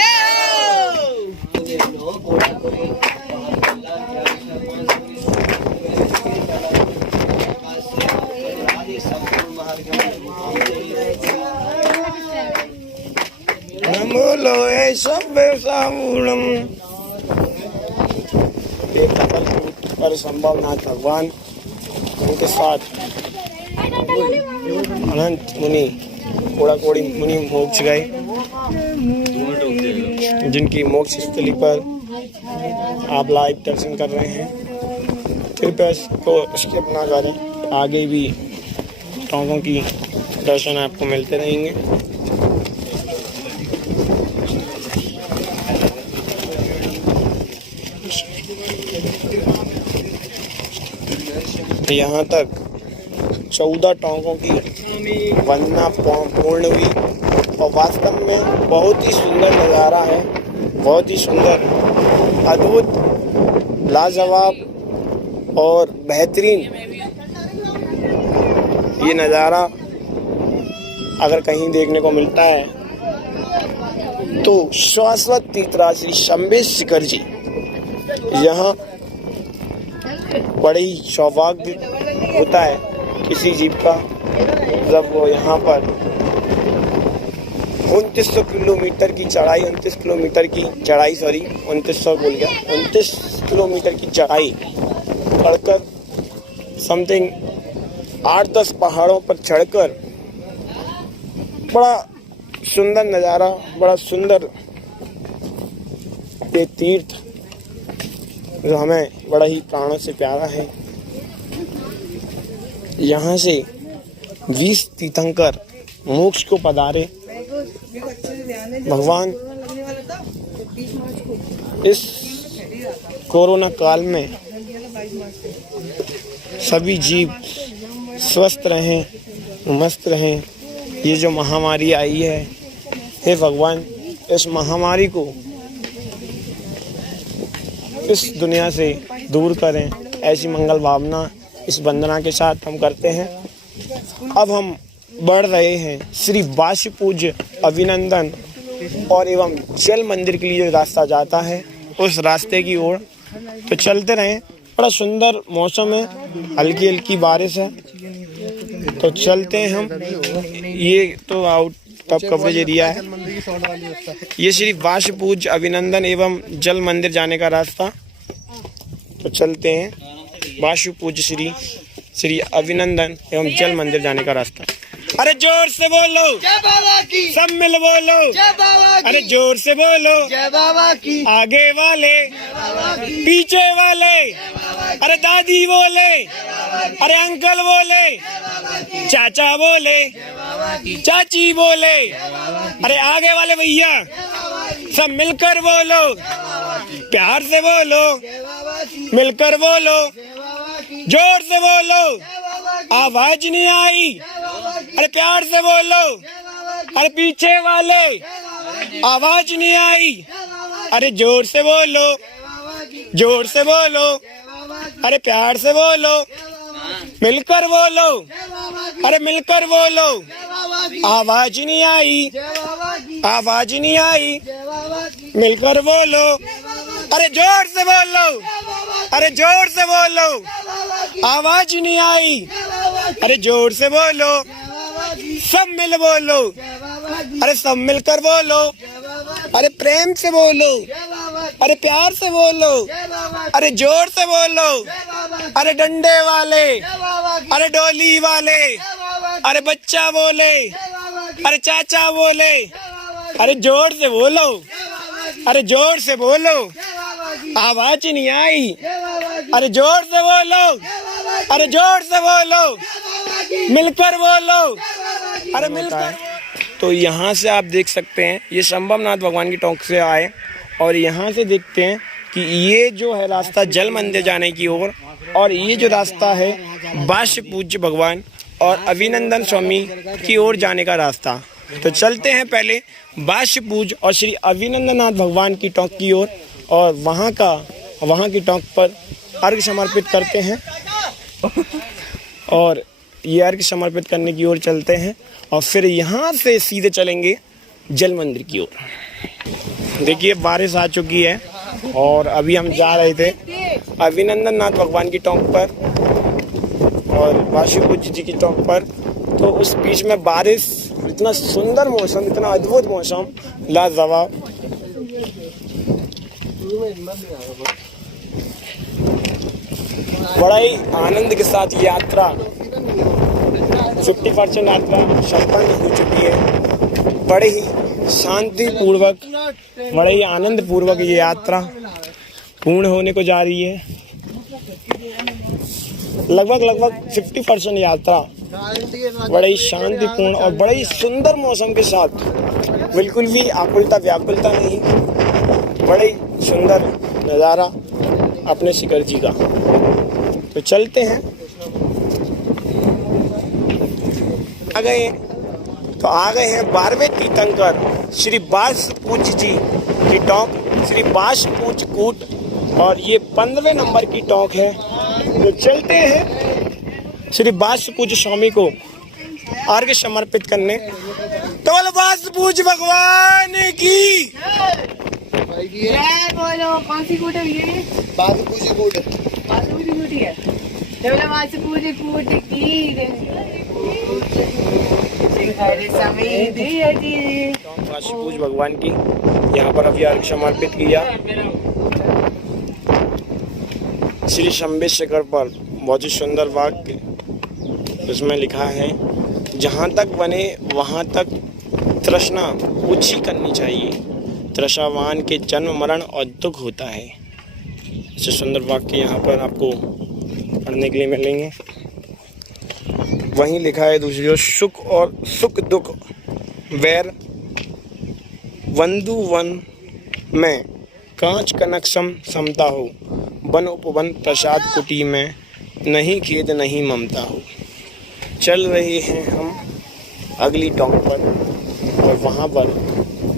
नमो पर संभवनाथ भगवान, उनके साथ अनंत मुनि, कोड़ा कोड़ी मुनि मोक्ष गए, जिनकी मोक्ष स्थली पर आप लाइव दर्शन कर रहे हैं। कृपया इसको स्किप ना करें, आगे भी टोंकों की दर्शन आपको मिलते रहेंगे। यहाँ तक 14 टोंकों की वंदना पूर्ण हुई और वास्तव में बहुत ही सुंदर नज़ारा है, बहुत ही सुंदर, अद्भुत, लाजवाब और बेहतरीन ये नज़ारा अगर कहीं देखने को मिलता है तो शाश्वत तीर्थराज श्री शंभेशकर जी। यहाँ बड़े ही सौभाग्य होता है किसी जीव का जब वो यहाँ पर 2900 किलोमीटर की चढ़ाई, 29 किलोमीटर की चढ़ाई, 2900 बोल गया, 29 किलोमीटर की चढ़ाई चढ़कर समथिंग 8-10 पहाड़ों पर चढ़कर बड़ा सुंदर नज़ारा, बड़ा सुंदर ये तीर्थ जो हमें बड़ा ही प्राणों से प्यारा है। यहाँ से 20 तीर्थंकर मोक्ष को पधारे। भगवान इस कोरोना काल में सभी जीव स्वस्थ रहें, मस्त रहें। ये जो महामारी आई है, हे भगवान, इस महामारी को इस दुनिया से दूर करें, ऐसी मंगल भावना इस वंदना के साथ हम करते हैं। अब हम बढ़ रहे हैं श्री बाष्प पूज्य अभिनंदन और एवं जल मंदिर के लिए जो रास्ता जाता है उस रास्ते की ओर। तो चलते रहें, बड़ा सुंदर मौसम है, हल्की हल्की बारिश है, तो चलते हैं हम। ये तो आउट ऑफ कवरेज एरिया है। ये श्री बाष्प पूज्य अभिनंदन एवं जल मंदिर जाने का रास्ता। तो चलते हैं, बाष्प पूज्य श्री अभिनंदन एवं जल मंदिर जाने का रास्ता। अरे जोर से बोलो, जय बाबा की, सब मिल बोलो, जय बाबा की, अरे जोर से बोलो, जय बाबा की, आगे वाले, जय बाबा की, पीछे वाले, अरे दादी बोले, अरे अंकल बोले, चाचा बोले, चाची बोले, अरे आगे वाले भैया, सब मिलकर बोलो, प्यार से बोलो, मिलकर बोलो, जोर से बोलो, आवाज नहीं आई, अरे प्यार से बोलो, अरे पीछे वाले, आवाज नहीं आई, अरे जोर से बोलो, जोर से बोलो, अरे प्यार से बोलो, मिलकर बोलो, अरे मिलकर बोलो, आवाज नहीं आई, आवाज नहीं आई, मिलकर बोलो, अरे जोर से बोलो, अरे जोर से बोलो, आवाज नहीं आई, अरे जोर से बोलो, सब मिल बोलो, अरे सब मिलकर बोलो, अरे प्रेम से बोलो, अरे प्यार से बोलो, अरे जोर से बोलो, अरे डंडे वाले, अरे डोली वाले, अरे बच्चा बोले, अरे चाचा बोले, अरे जोर से बोलो, अरे जोर से बोलो, आवाज नहीं आई, अरे जोर से बोलो, अरे जोर से बोलो, मिलकर बोलो, अरे मिलकर। तो यहाँ से आप देख सकते हैं, ये संभवनाथ भगवान की टोंक से आए और यहाँ से देखते हैं कि ये जो है रास्ता जल मंदिर जाने की ओर, और ये जो रास्ता है बाष्प पूज्य भगवान और अभिनंदन स्वामी की ओर जाने का रास्ता। तो चलते हैं पहले बाष्प पूज्य और श्री अभिनंदनाथ भगवान की टोंक की ओर, और वहाँ की टोंक पर अर्घ्य समर्पित करते हैं, और ये अर्घ्य समर्पित करने की ओर चलते हैं, और फिर यहाँ से सीधे चलेंगे जल मंदिर की ओर। देखिए बारिश आ चुकी है और अभी हम जा रहे थे अभिनंदननाथ भगवान की टोंक पर और बाष्प पूज्य जी की टोंक पर। तो उस बीच में बारिश, इतना सुंदर मौसम, इतना अद्भुत मौसम, लाजवाब। बड़ा ही आनंद के साथ ये यात्रा 50% यात्रा संपन्न हो चुकी है। बड़े ही शांति पूर्वक, बड़े ही आनंद पूर्वक ये यात्रा पूर्ण होने को जा रही है। लगभग 50% यात्रा बड़े ही शांतिपूर्ण और बड़े ही सुंदर मौसम के साथ, बिल्कुल भी आकुलता व्याकुलता नहीं, बड़े ही सुंदर नज़ारा अपने शिखर जी का। तो चलते हैं, आ गए हैं 12वें तीर्थंकर श्री बाष्प पूज्य जी की टोंक, श्री बाष्प पूज्य कूट, और ये 15वें नंबर की टोंक है। तो चलते हैं श्री बाष्प पूज्य स्वामी को अर्घ्य समर्पित करने। तो बोलो बाष्प पूज्य भगवान की जय बोलो। कौन सी कूट है ये? बाष्प पूज्य कूट। बाष्प पूज्य कूट है। बोलो बाष्प पूज्य कूट की बाष्प पूज्य भगवान की यहाँ पर अभी अर्घ्य समर्पित किया। श्री शंभे शिखर पर बहुत ही सुंदर वाक्य उसमें लिखा है, जहाँ तक बने वहाँ तक तृष्णा पूछी करनी चाहिए, तृषावान के जन्म मरण और दुख होता है। ऐसे सुंदर वाक्य यहाँ पर आपको पढ़ने के लिए मिलेंगे। वहीं लिखा है दूसरी ओर, सुख और सुख दुख वैर वंदु वन में कांच कनक समता हो, वन उपवन प्रसाद कुटी में नहीं खेद नहीं ममता हो। चल रहे हैं हम अगली टोंक पर और वहाँ पर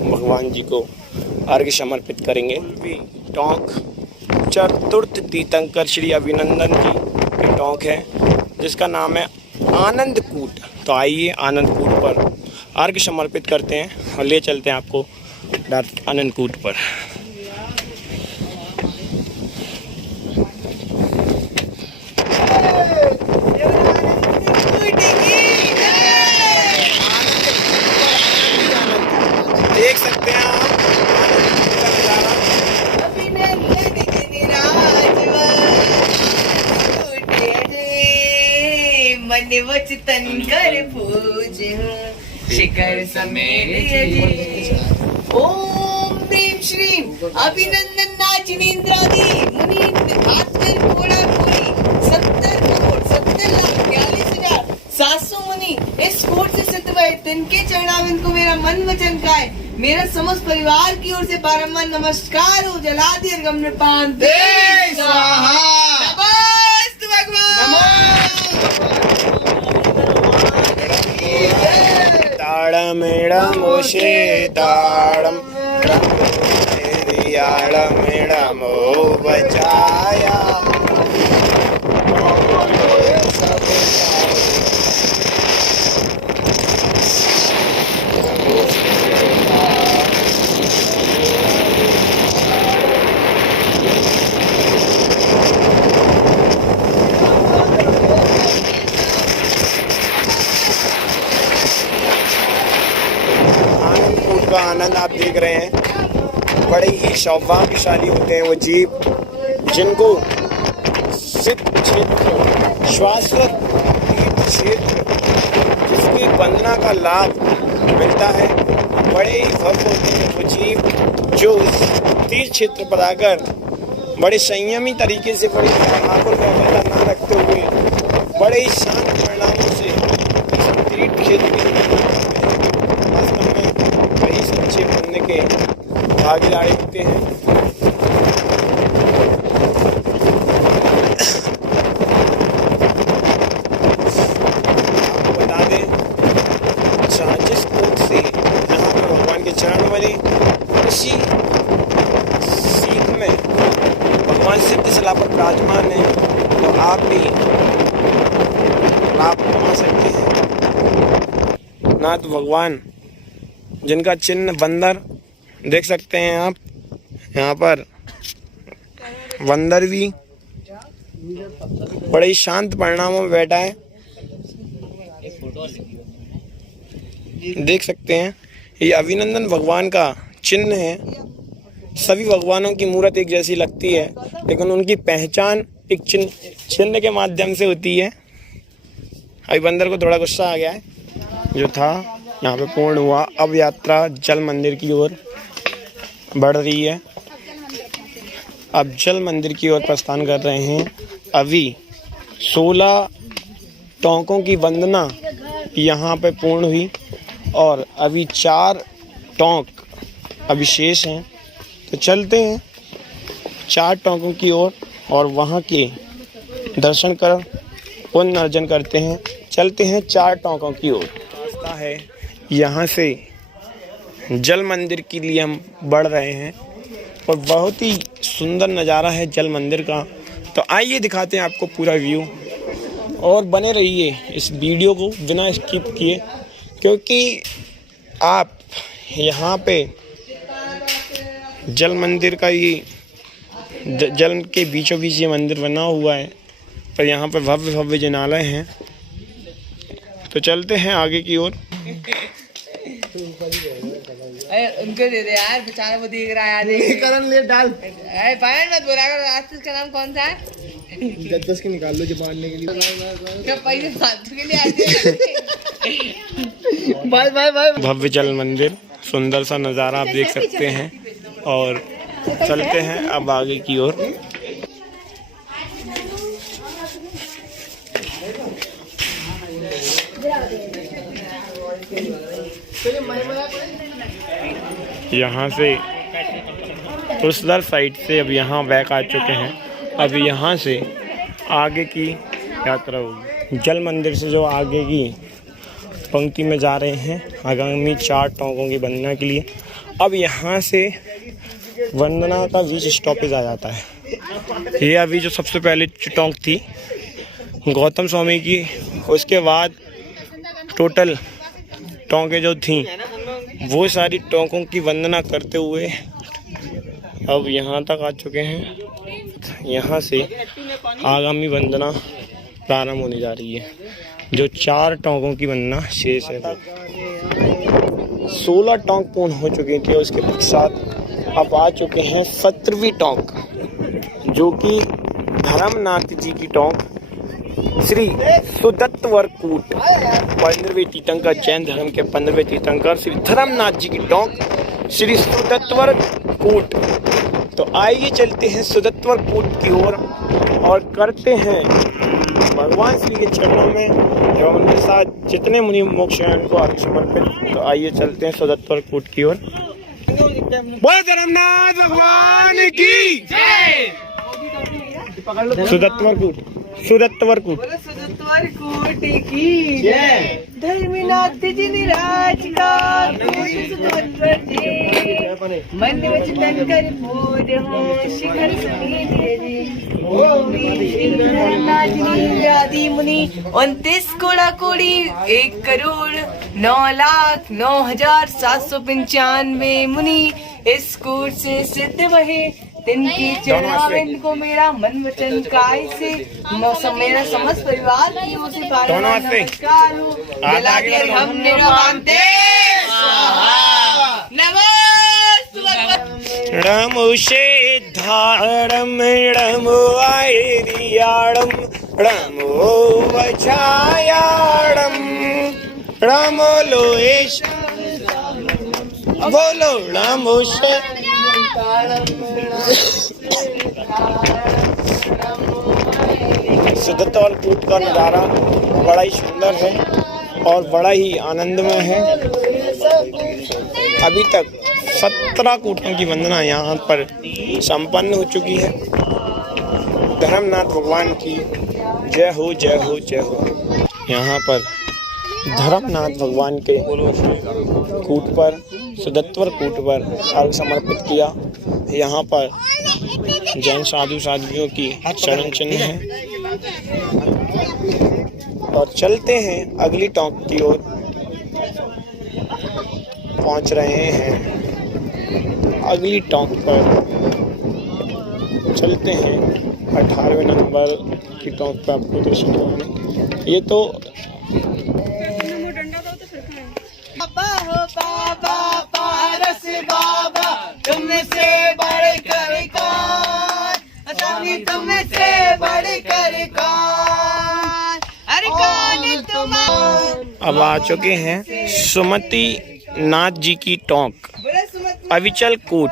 भगवान जी को अर्घ्य समर्पित करेंगे। टोंक चतुर्थ तीर्थंकर श्री अभिनंदन जी की टोंक है, जिसका नाम है आनंद कूट। तो आइए आनंद कूट पर अर्घ्य समर्पित करते हैं और ले चलते हैं आपको आनंद कूट पर। देख सकते हैं आप मन वचन कर पूज शिखर समेत। ओम प्रेम श्रीम अभिनंदन नाथ जिनेन्द्रादि मुनि आत्तर घोड़ा कोई 70 करोड़ 70 लाख 42,700 मुनि इस कोट से सिद्ध हुए। तिनके चरणाविंद को मेरा मन वचन का है, मेरा समस्त परिवार की ओर से बारंबार नमस्कार हो। जलादि अर्घम नृपान दे स्वाहा। नमस्ते ताड़मेड़मोषे ताड़म मेड़मो बचाया। का आनंद आप देख रहे हैं। बड़े ही सौभाग्यशाली होते हैं वो जीव जिनको सिद्ध क्षेत्र शाश्वत तीर्थ क्षेत्र जिसकी वंदना का लाभ मिलता है। बड़े ही भव्य होते हैं वो जीव जो इस तीर्थ क्षेत्र पर आकर बड़े संयमी तरीके से, बड़ी आकुल व्यवहार न रखते हुए बड़े ही शांत परिणामों से इस तीर्थ क्षेत्र सच्चे बनने के भागीदारी होते हैं। आपको बता दें, जिस कोट से जहाँ पर भगवान के चरण वाले उसी सीख में भगवान सिद्ध सलाह पर विराजमान है, तो आप भी लाभ कमा सकते हैं। ना तो भगवान जिनका चिन्ह बंदर देख सकते हैं आप, यहाँ पर बंदर भी बड़े ही शांत परिणामों में बैठा है। देख सकते हैं ये अभिनंदन भगवान का चिन्ह है। सभी भगवानों की मूर्त एक जैसी लगती है, लेकिन उनकी पहचान एक चिन्ह के माध्यम से होती है। अभी बंदर को थोड़ा गुस्सा आ गया है, जो था यहाँ पे पूर्ण हुआ। अब यात्रा जल मंदिर की ओर बढ़ रही है। अब जल मंदिर की ओर प्रस्थान कर रहे हैं। अभी 16 टोंकों की वंदना यहाँ पे पूर्ण हुई और अभी 4 टोंक अभिशेष हैं। तो चलते हैं 4 टोंकों की ओर और वहाँ के दर्शन कर पुण्य अर्जन करते हैं। चलते हैं 4 टोंकों की ओर। रास्ता है यहाँ से जल मंदिर के लिए हम बढ़ रहे हैं और बहुत ही सुंदर नज़ारा है जल मंदिर का। तो आइए दिखाते हैं आपको पूरा व्यू और बने रहिए इस वीडियो को बिना स्किप किए, क्योंकि आप यहाँ पे जल मंदिर का ये जल के बीचों बीच ये मंदिर बना हुआ है और यहाँ पर भव्य भव्य जिनालय हैं। तो चलते हैं आगे की ओर। उनको दे दे यार, बेचारा वो देख रहा है यार। करण ले डाल। पायन मत बोला कर। आशीष का नाम कौन सा है? 10 के निकाल लो जो बांधने के लिए। क्या पैसे फालतू के लिए आते हैं? Bye bye bye. भव्य जल मंदिर, सुंदर सा नज़ारा आप देख सकते हैं और चलते हैं अब आगे की ओर। यहाँ से उस उधर साइड से अब यहाँ बैक आ चुके हैं। अब यहाँ से आगे की यात्रा होगी। जल मंदिर से जो आगे की पंक्ति में जा रहे हैं आगामी 4 टोंकों की वंदना के लिए। अब यहाँ से वंदना का बीच स्टॉपेज आ जाता है। ये अभी जो सबसे पहले टोंक थी गौतम स्वामी की, उसके बाद टोटल टोंकें जो थी वो सारी टोंकों की वंदना करते हुए अब यहाँ तक आ चुके हैं। यहाँ से आगामी वंदना प्रारंभ होने जा रही है, जो 4 टोंकों की वंदना शेष है। 16 टोंक पूर्ण हो चुकी थी और उसके पश्चात अब आ चुके हैं 17वीं टोंक, जो कि धर्मनाथ जी की टोंक श्री सुदत्तवर कूट 15वें तीर्थंकर, जैन धर्म के 15वें तीर्थंकर श्री धर्मनाथ जी की टोंक श्री सुदत्तवर कूट। तो आइए चलते हैं सुदत्तवर कूट की ओर और करते हैं भगवान श्री के चरणों में एवं उनके साथ जितने मुनि मोक्ष हैं उनको आगे समर्पित। तो आइए चलते हैं सुदत्तवर कूट की ओर। बोल धर्मनाथ भगवान की जय। सुदत्तवर कूट, सुदत्तवर कूट, सुदत्तवर कूट की जय। धर्मनाथ जी ने राज का सुदत्तवर जी, मन वचन कर पूज हो शिखर समीर जी। ओम श्री धर्मनाथ जी आदि मुनि 29 कोड़ा कोड़ी 1,09,09,795 मुनि इस कूट से सिद्ध वहे, तिनकी चरणाविंद को मेरा मन वचन काय से मेरा समस्त परिवार की ओर से नमस्कार हो। जलाकर हम निर्वाणते नमो शेधारम नमो आयरियाणम नमो वछायाणम नमो लोएश बोलो नमो शे। सुदत्तवर कूट का नज़ारा बड़ा ही सुंदर है और बड़ा ही आनंदमय है। अभी तक 17 कूटों की वंदना यहाँ पर संपन्न हो चुकी है। धर्मनाथ भगवान की जय हो, जय हो, जय हो। यहाँ पर धर्मनाथ भगवान के कूट पर, सुदत्तवर कूट पर अर्घ समर्पित किया। यहाँ पर जैन साधु साध्वियों की चरण चिन्ह है और चलते हैं अगली टोंक की ओर पहुँच रहे हैं। अगली टोंक पर चलते हैं 18वें नंबर की टोंक पर आपको दर्शन कराने। ये तो बाबा हो बाबा पारस बाबा तुमसे बढ़कर कौन, तुमसे बढ़कर कौन, अरे कौन तुम। अब आ चुके हैं सुमति नाथ जी की टोंक, अविचल कूट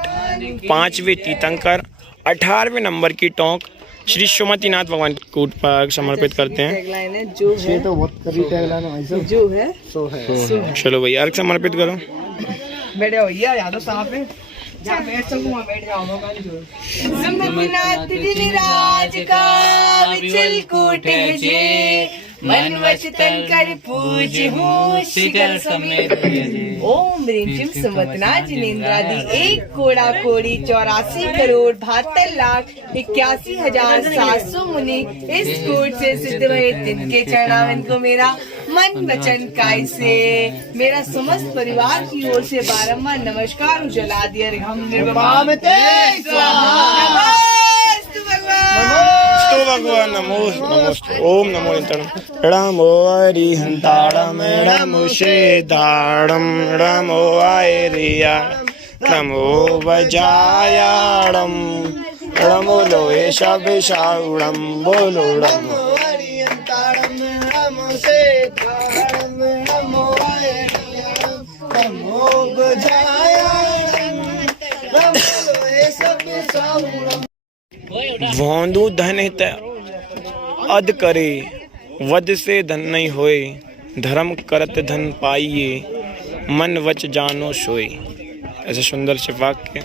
5वें तीर्थंकर 18वें नंबर की टोंक श्री सुमतिनाथ भगवान कूट पर समर्पित करते हैं। टैगलाइन है जो है, तो बहुत करी टैगलाइन है भाई, जो है सो है। चलो भैया अर्घ समर्पित करो। बैठ जाओ भैया, यहाँ तो साफ है, जहाँ बैठ सकूँ वहाँ बैठ जाओ। सुमतिनाथ जी राज का विचल कूट है जे, मन वच तन कर पूज हूँ शिखर समेत। ओम ह्रीं श्रीं सुमतिनाथ जिनेन्द्रादि 1 कोड़ा कोड़ी 84 करोड़ 72 लाख 81,700 मुनि इस कूट से सिद्ध हुए, जिनके चरणाविंद को मेरा मन वचन काय से मेरा समस्त परिवार की ओर से बारंबार नमस्कार जला दिया। हम भगवान नमो नमोस्तु। ओम नमो नित्यं नमो हरिहंताणम नमो शेधाणम नमो आयरिया नमो वजायाणम नमो लोएश विशाउणम बोलो नमो हरिहंताणम नमो शेधाणम नमो आयरियाणम नमो वजायाणम नमो लोएश विशाउणम। भौंदू धन हित अद करे, वध से धन नहीं होए, धर्म करत धन पाइए, मन वच जानो सोए। ऐसे सुंदर से वाक्य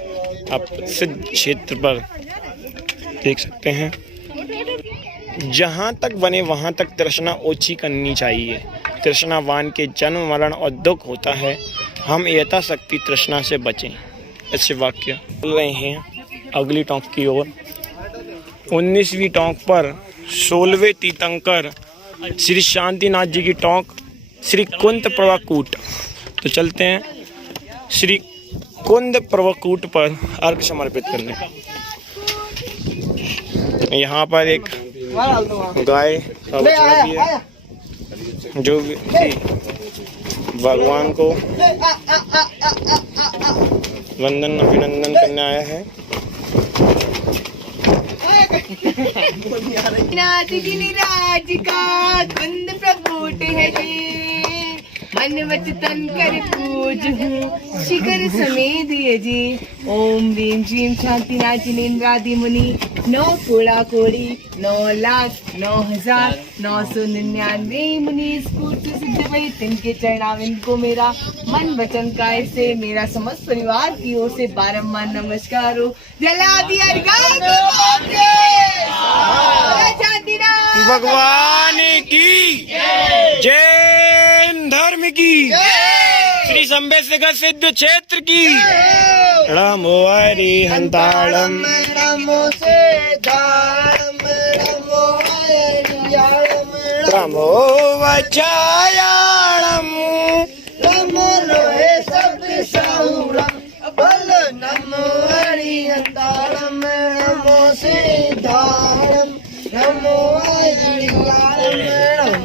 आप सिद्ध क्षेत्र पर देख सकते हैं। जहाँ तक बने वहाँ तक तृष्णा ओछी करनी चाहिए। तृष्णावान के जन्म मरण और दुख होता है। हम यथाशक्ति तृष्णा से बचें। ऐसे वाक्य चल रहे हैं अगली टोंक की ओर। 19वीं टोंक पर 16वें तीर्थंकर श्री शांतिनाथ जी की टोंक श्री कुंद प्रभाकूट। तो चलते हैं श्री कुंद प्रभाकूट पर अर्घ समर्पित करने। यहाँ पर एक गाय का बछड़ा भी है जो भगवान को वंदन अभिनंदन करने आया है। नाथ गिरिराज का कुंद प्रभुट है जी, मन वच तन कर पूज हूँ शिखर समेत ये जी। ओम ह्रीं श्रीं शांतिनाथ जिनेन्द्रादि मुनि 9 कोड़ा कोड़ी 9,09,999 मुनि स्फूर्ति सिद्ध भई तिनके चरणाविंद को मेरा मन वचन काय से मेरा समस्त परिवार की ओर से बारंबार नमस्कार हो। जला दिया भगवान की जैन धर्म की श्री संबेशनगर सिद्ध क्षेत्र की नमो हरि हंताड़म नमो सिद्धारम नमो हरियाणम नमो वचायाणम नमो लोहे सब साहुरम बल नमो हरिहंतारम नमो सिद्धारम नमो हरियाणम।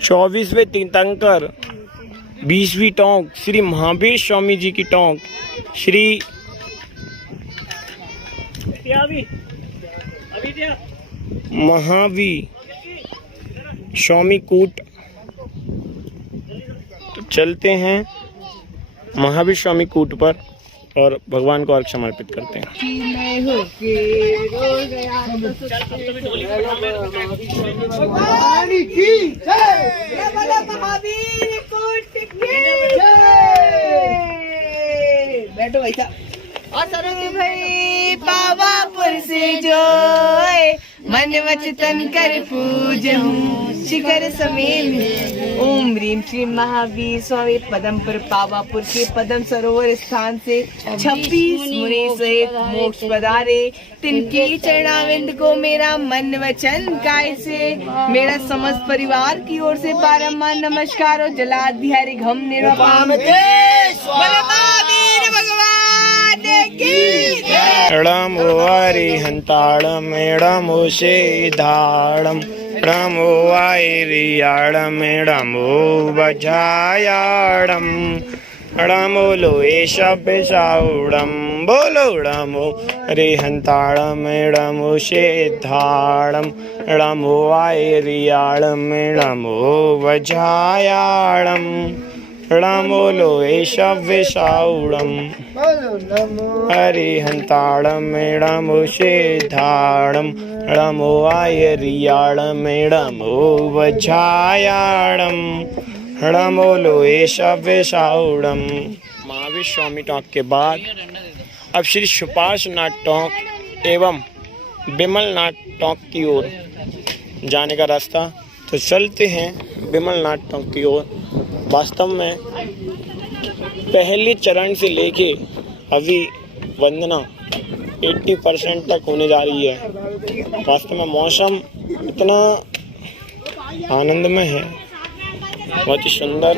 24वें तीर्थंकर 20वीं टोंक श्री महावीर स्वामी जी की टोंक श्री महावीर स्वामी कूट। तो चलते हैं महावीर स्वामी कूट पर और भगवान को अर्घ समर्पित करते हैं। भगवान की जय। महावीर कूट की जय। बैठो भाई साहब। और सरोज भाई पावापुर से जो मन वच तन कर पूज हूँ शिखर समेत। ओम ह्रीं श्री महावीर स्वामी पदमपुर पावापुर के पदम सरोवर स्थान से 26 मुनि सहित मोक्ष पधारे तिनके चरणाविंद को मेरा मन वचन काय से मेरा समस्त परिवार की ओर से बारंबार नमस्कार हो। जलाधिहारी घम निर्वाम नमो हरिहंताड़म नमो सिद्धारम नमो हरियाणम नमो वचायाणम नमो लोहे सब साहुरम बोलो नमो हरिहंताड़म नमो सिद्धारम नमो हरियाणम नमो वचायाणम नमो लोहे सब साहुरम हरिहंताड़म नमो सिद्धारम नमो हरियाणम नमो वचायाणम नमो लोहे सब साहुरम। महावीर स्वामी टोंक के बाद अब श्री सुपार्श्वनाथ टोंक एवं बिमलनाथ टोंक की ओर जाने का रास्ता। तो चलते हैं बिमलनाथ टोंक की ओर। वास्तव में पहले चरण से लेके अभी वंदना 80% तक होने जा रही है। वास्तव में मौसम इतना आनंदमय है, बहुत ही सुंदर,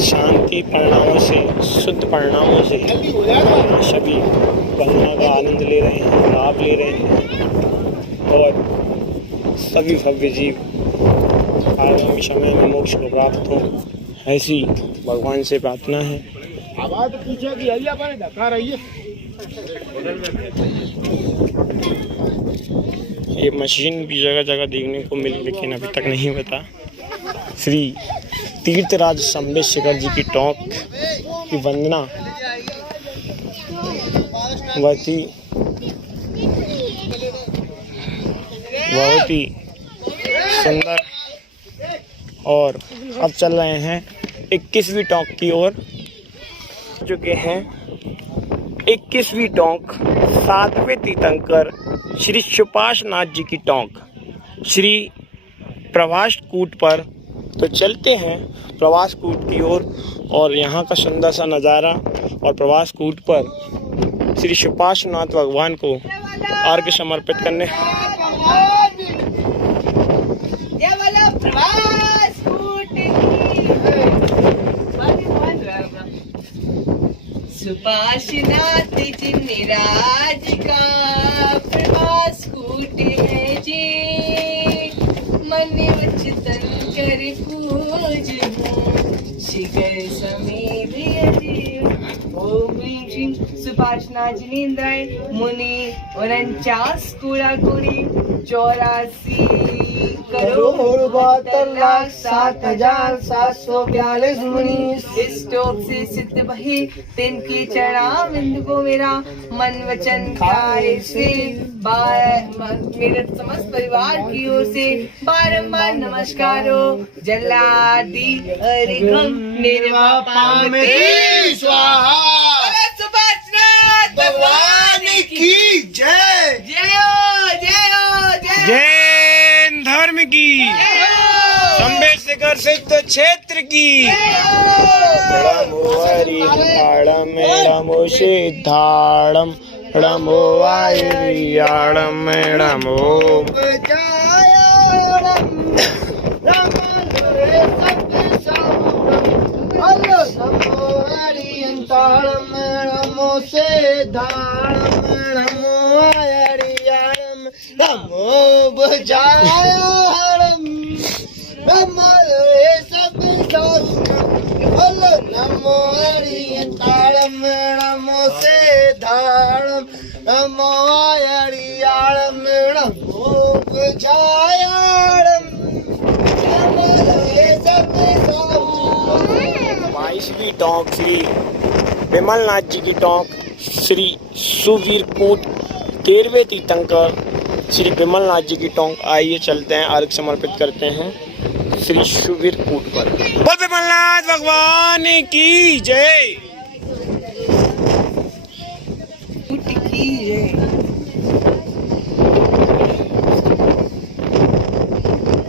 शांति परिणामों से, शुद्ध परिणामों से सभी वंदना का आनंद ले रहे हैं, लाभ ले रहे हैं और सभी भव्य जीव आगामी समय में मोक्ष को प्राप्त हो, ऐसी भगवान से प्रार्थना है। आवाज पीछे की है, अपन धक्का रही है। ये मशीन भी जगह जगह देखने को मिली, लेकिन अभी तक नहीं बता। श्री तीर्थराज संबेशनगर जी की टोंक की वंदना बहुत ही सुंदर। और अब चल रहे हैं 21वीं टोंक की ओर। चुके हैं 21वीं टोंक 7वें तीर्थंकर श्री सुपार्श्वनाथ जी की टोंक श्री प्रभास कूट पर तो चलते हैं प्रवास कूट की ओर और यहाँ का सुंदर सा नज़ारा और प्रवास कूट पर श्री सुपार्श्वनाथ भगवान को अर्घ्य समर्पित करने। ये वाला प्रवास कूट सुपार्श्वनाथ जिनराज का प्रवास कूट है जी, मन वचन कर पूज शिखर समीर जी। ओम ह्रीं श्रीं सुपार्श्वनाथ जिनेन्द्राय मुनि 49 कोड़ा कोड़ी 84 करोड़ 72,07,742 मुनि इस टोप से सिद्ध बहे तिनके चरणारविंद को मेरा मन वचन काय से मेरे समस्त परिवार की ओर से बारंबार नमस्कारो। जलादि हरिगम निर्वापा में स्वाहा। सुपार्श्वनाथ भगवान की जय। जय हो जय हो जय जैन धर्म की, संबेशकर सिद्ध क्षेत्र की। नमो हरियाणम नमो सिद्धाणम नमो आयरियाणम नमो नमो सिद्धाणम नमो हरियाणम नमो बुझायाणम नमो सब नमो हरियाणम नमो सिद्धाणम नमो हरियाणम नमो बुझायाणम नमो सब 22वीं टोंक श्री विमलनाथ जी की टोंक श्री सुवीर कूट 13वें तीर्थंकर श्री विमलनाथ जी की टोंक। आइए चलते हैं, अर्घ्य समर्पित करते हैं श्री सुवीर कूट पर। बोल विमलनाथ भगवान की जय।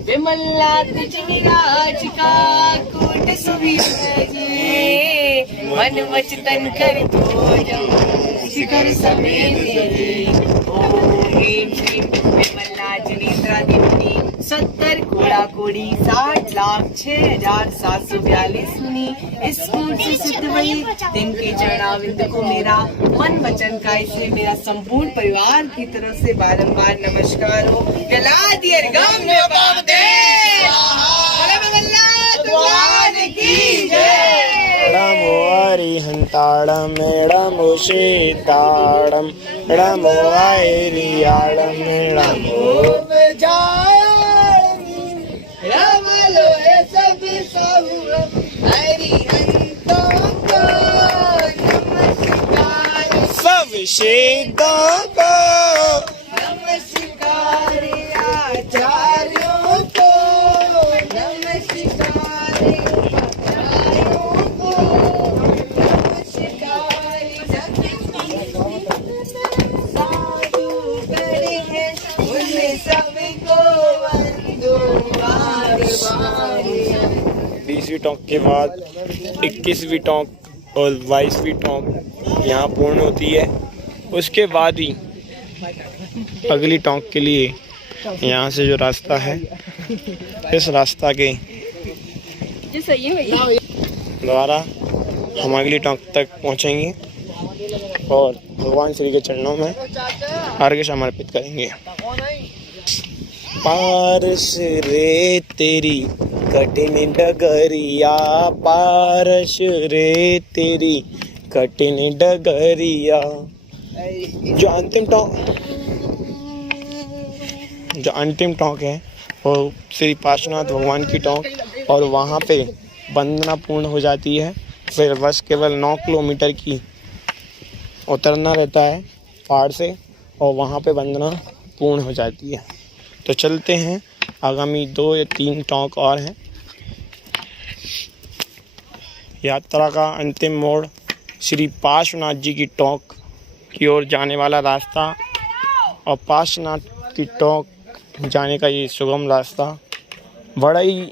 विमलनाथ जिनराज का कूट सुवीर जी, मन वचन कर शिखर समेत। ओम ह्रीं श्रीं विमलनाथ जिनेन्द्राधिपति 70 कोड़ा कोड़ी 60,06,742 मुनि इस कूट से सिद्ध हुई तिनके चरणारविंद को मेरा मन वचन का इसलिए मेरा संपूर्ण परिवार की तरफ से बारंबार नमस्कार हो। जला दिए गम में बाप दे की जय। नमो हरिहंताणम नमो सिद्धाणम नमो आयरियाणम नमो सब सिद्धों को नमस्कार आचार्यों को, नमस्कार आचार्यों को, नमस्कार साधु बड़े हैं उन्हें सबको वंदो बार बार। 20वीं टोंक के बाद 21वीं टोंक और 22वीं टोंक यहाँ पूर्ण होती है। उसके बाद ही अगली टोंक के लिए यहाँ से जो रास्ता है, इस रास्ता के द्वारा हम अगली टोंक तक पहुँचेंगे और भगवान श्री के चरणों में अर्घ्य समर्पित करेंगे। पारस रे तेरी कठिन डगरिया, पारस रे तेरी कठिन डगरिया। जो अंतिम टोंक है वो श्री पार्श्वनाथ भगवान की टोंक, और वहाँ पे वंदना पूर्ण हो जाती है। फिर बस केवल 9 किलोमीटर की उतरना रहता है पहाड़ से और वहाँ पे वंदना पूर्ण हो जाती है। तो चलते हैं, आगामी 2 या 3 टोंक और हैं। यात्रा का अंतिम मोड़ श्री पार्श्वनाथ जी की टोंक की ओर जाने वाला रास्ता और पार्श्वनाथ की टोंक जाने का ये सुगम रास्ता बड़ा ही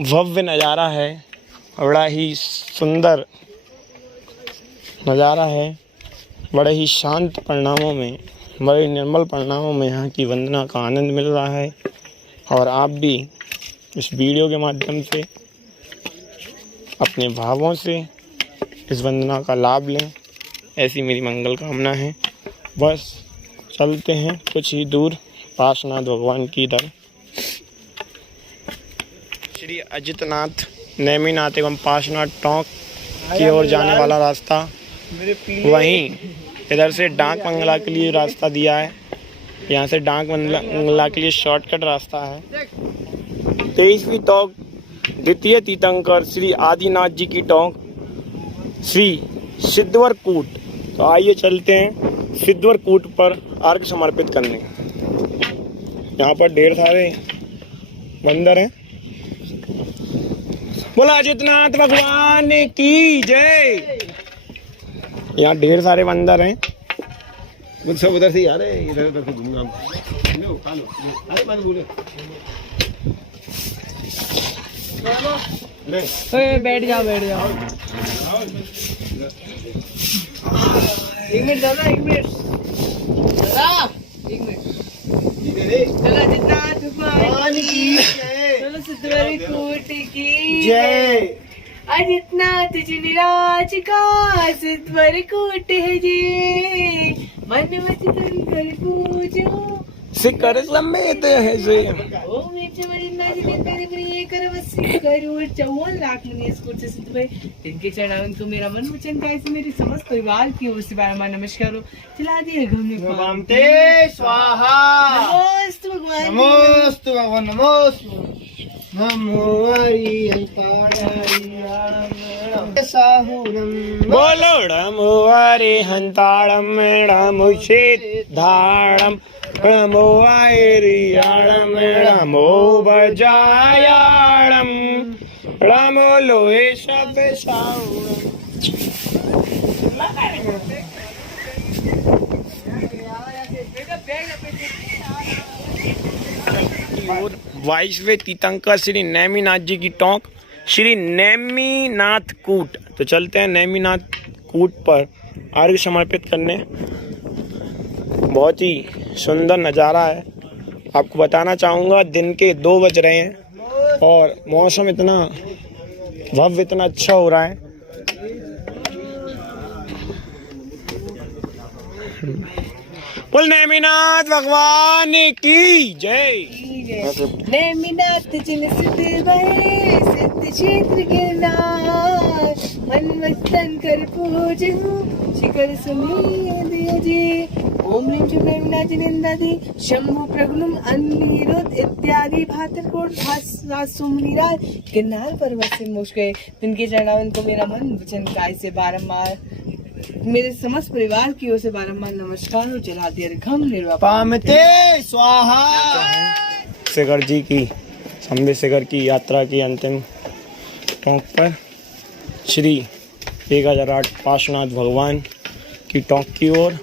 भव्य नज़ारा है, बड़ा ही सुंदर नज़ारा है। बड़े ही शांत परिणामों में, बड़े निर्मल परिणामों में यहाँ की वंदना का आनंद मिल रहा है। और आप भी इस वीडियो के माध्यम से अपने भावों से इस वंदना का लाभ लें, ऐसी मेरी मंगल कामना है। बस चलते हैं कुछ ही दूर पार्श्वनाथ भगवान की दर। श्री अजितनाथ, नेमिनाथ एवं पार्श्वनाथ टोंक की ओर जाने वाला रास्ता, वहीं इधर से डाक बंगला के लिए रास्ता दिया है। यहाँ से डाक बंगला के लिए शॉर्टकट रास्ता है। 23वीं टोंक द्वितीय तीर्थंकर श्री आदिनाथ जी की टोंक, श्री सिद्धवर कूट। तो आइए चलते हैं सिद्धवर कूट पर अर्घ समर्पित करने। यहाँ पर ढेर सारे मंदिर हैं। बोला अजितनाथ भगवान की जय। यहाँ ढेर सारे मंदिर हैं। सब उधर से ही आ रहे हैं, इधर उधर से घूमना। लो खा लो, अरे मन बोले बैठ जाओ बैठ जाओ। एक मिनट दादा, एक मिनट दादा, एक मिनट। चलो अजितनाथ भगवान की जय, चलो सिद्धवर कूट की जय। अजितनाथ जी निराज का सिद्धवर कूट है जी, मन वचन कर पूजो शिखर समेत है से। ओम अजितनाथ जी ने तेरे प्रिय कर वसी करो 54 लाख मुनीस कूट से सिद्ध भय। इनके चरणावन को मेरा मन वचन का ऐसे मेरे समस्त परिवार की ओर से बारम्बार नमस्कार हो। चला दिए घूमने ते स्वाहा। नमोस्तु भगवान, नमोस्तु भगवान, नमोस्तु नमो साहुरम। बोलो नमो हरे हंताड़म नमो धाड़म नमो आयरियाड़म नमो बजायाड़म नमो लोहे सब साउड़म। 22वें तीर्थंकर श्री नेमिनाथ जी की टोंक, श्री नेमिनाथ कूट। तो चलते हैं नेमिनाथ कूट पर अर्घ समर्पित करने। बहुत ही सुंदर नज़ारा है। आपको बताना चाहूँगा, दिन के 2 बज रहे हैं और मौसम इतना भव्य, इतना अच्छा हो रहा है। बोल नेमिनाथ भगवान की जय। नेमिनाथ जिन सिद्ध भय, सिद्ध क्षेत्र गिरनार, मन वचन कर पूजो शिखर समेत जी। ओम ह्रीं श्रीं नेमिनाथ जिनेन्द्रादि शंभु प्रगुणम अनिरुद्ध इत्यादि भातरकोट भास्वासुमनिराज गिरनार पर्वत से मोक्ष गए। जिनके चरणावन को मेरा मन वचन काय से बारम्बार मेरे समस्त परिवार की ओर से बारम्बार नमस्कार हो। चला दिया घम पामते स्वाहा। शिखर जी की, शंभु शिखर की यात्रा की अंतिम टोंक पर श्री 1008 पार्श्वनाथ भगवान की टोंक की ओर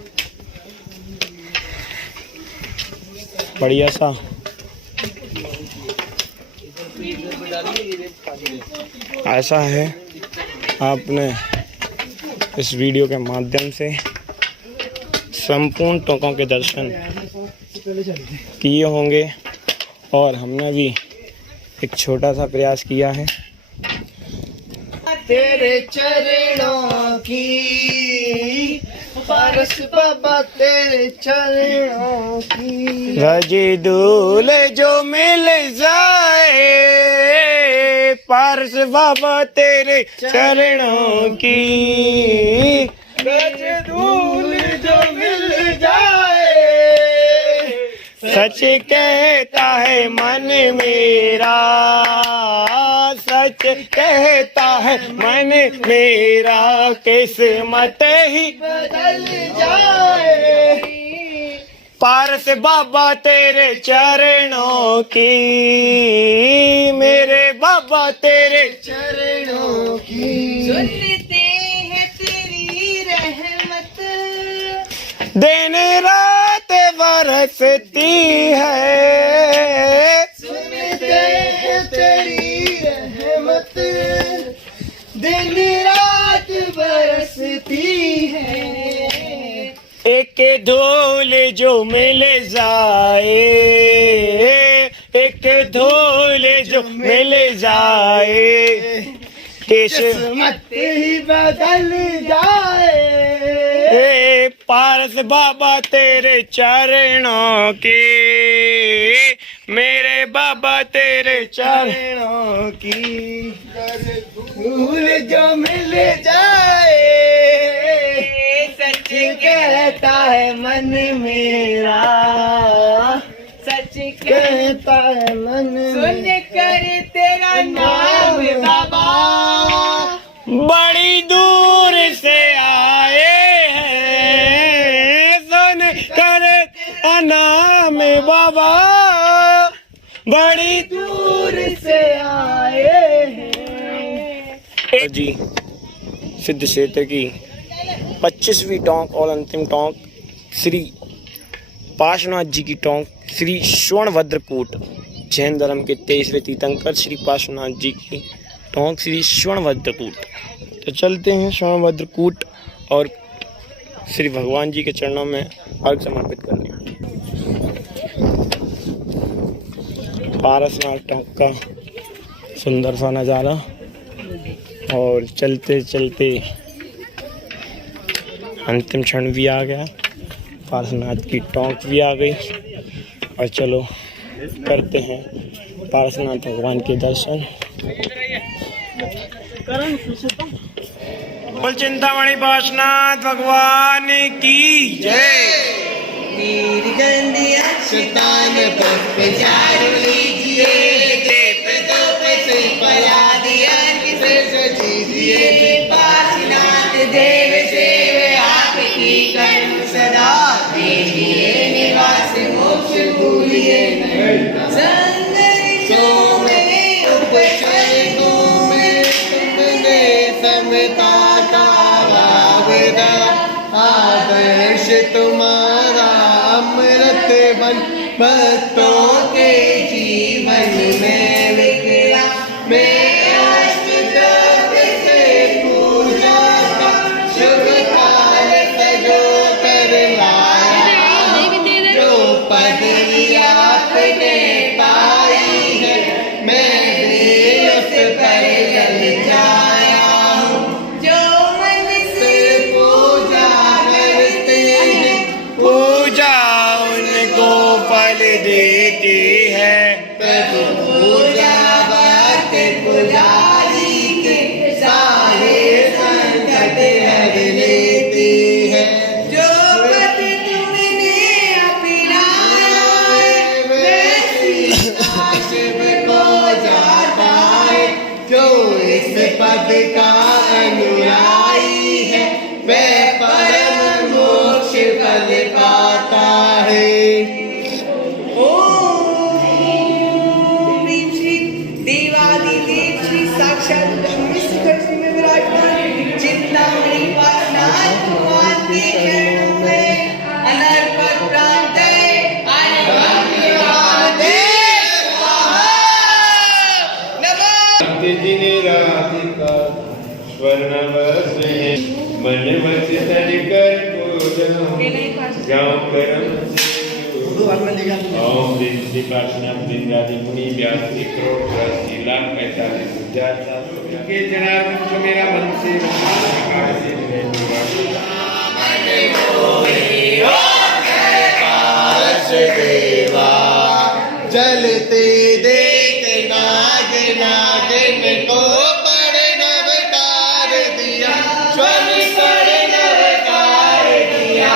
बढ़िया सा ऐसा है। आपने इस वीडियो के माध्यम से संपूर्ण टोंकों के दर्शन किए होंगे और हमने भी एक छोटा सा प्रयास किया है। तेरे चरणों की पारस बाबा, तेरे चरणों की रजी दूल जो मिल जाए, पारस बाबा तेरे चरणों की रज धूल जो मिल जाए। सच कहता है मन मेरा, सच कहता है मन मेरा, किस्मत ही बदल जाए। पारस बाबा तेरे चरणों की, मेरे बाबा तेरे चरणों की सुनते हैं तेरी रहमत, दिन रात बरसती है। सुनते हैं तेरी रहमत, एक धूल जो मिल जाए, एक धूल जो मिल जाए, किस्मत ही बदल जाए। पारस बाबा तेरे चरणों की, मेरे बाबा तेरे चरणों की, भूल जो मिल जाए, सच कहता है मन मेरा, सच कहता है मन सुन कर तेरा नाम बाबा, बड़ी दूर से आए हैं, सुन कर नाम बाबा, बड़ी दूर से आए हैं। जी सिद्ध क्षेत्र की 25वीं टोंक और अंतिम टोंक श्री पार्श्वनाथ जी की टोंक श्री स्वर्णभद्रकूट, जैन धर्म के 23वें तीर्थंकर श्री पार्श्वनाथ जी की टोंक श्री स्वर्णभद्रकूट। तो चलते हैं स्वर्णभद्रकूट और श्री भगवान जी के चरणों में अर्घ समर्पित करने। पारसनाथ टोंक का सुंदर सा नज़ारा, और चलते चलते अंतिम क्षण भी आ गया, पारसनाथ की टोंक भी आ गई। और चलो करते हैं पारसनाथ भगवान के दर्शन। बोल चिंतामणि पार्श्वनाथ भगवान की जय। वीर गंदी अक्षतान पुष्प झाड़ू लीजिए, देव दो पैसे पला दिया किसे सजीजिए, पार्श्वनाथ देव सेव आपकी करूं सदा, दीजिए निवास मोक्ष भूलिए संदेशों में उपसर्गों में तुमने समता का वावदा, आदर्श तुम्हारा अमृत बन भक्तों के जीवन में विकला। मैं अष्टदल से पूजा का शुभ काल सजो कर लाया, जो पदवी आपने पाई है मैं भी उस पर जल जाया हूँ, जो मन से पूजा करते हैं पूजा उनको फल देती है, प्रभु पूजा बात पुजारी के सारे संकट हर लेती है, जो पद तुमने अपनाया है वैसी शिव को जाता है, जो इस पद का अनुयायी है वह परम मोक्ष फल पाता है। ओम ह्रीं श्री देवादिदेव श्री साक्षात लक्ष्मी शिखर श्री में विराजमान चिंतामणि पार्श्वनाथ भगवान के चरणों में अनर्पण प्राप्त है। मन वचन कर पूजन जाओ करम ओम श्री पार्श्वनाथ बिंदादि मुनि व्यास जी करोड़ 83 लाख 45 हजार 700 के जनार्दन को मेरा मन से आकाश से देवा जलते देख नाग नागिन को पर नवकार दिया, स्वर पर नवकार दिया,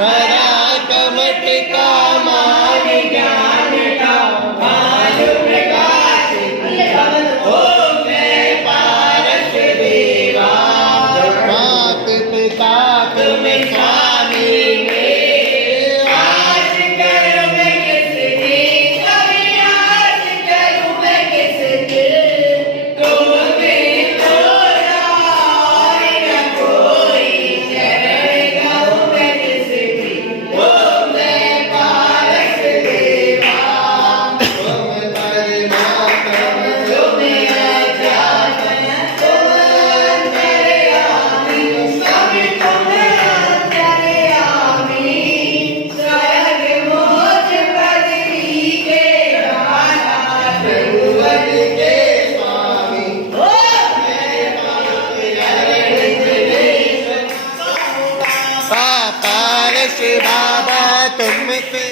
हरा कमट का मान ज्ञान का मालूम प्रकाश किया, ओ मैं पारस देवा मात पिता तुम स्वामी पापाल से बाबा तुमसे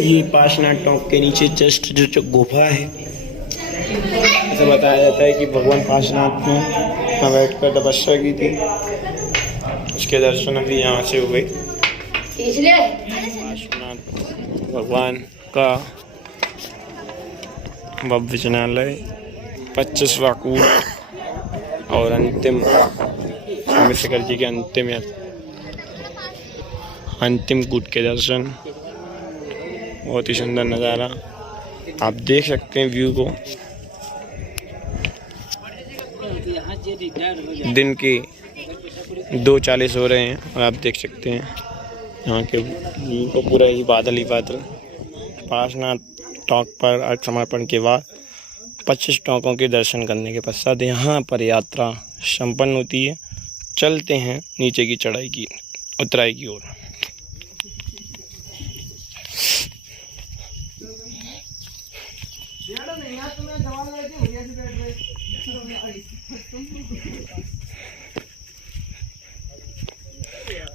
ये पाशनाथ टॉप के नीचे जस्ट जो गुफा है, ऐसा बताया जाता है कि भगवान पाशनाथ ने वहाँ बैठ कर तपस्या की थी, उसके दर्शन अभी यहाँ से हुए। पाशनाथ भगवान का भव्य जनालय, 25वां कूट और अंतिम स्वामी शेखर जी के अंतिम कूट के दर्शन। बहुत ही सुंदर नज़ारा, आप देख सकते हैं व्यू को। दिन के 2:40 हो रहे हैं और आप देख सकते हैं यहाँ के व्यू को, पूरा ही बादल ही बादल। पाशनाथ टॉक पर अर्घ समर्पण के बाद 25 टॉकों के दर्शन करने के पश्चात यहाँ पर यात्रा संपन्न होती है। चलते हैं नीचे की उतराई की ओर।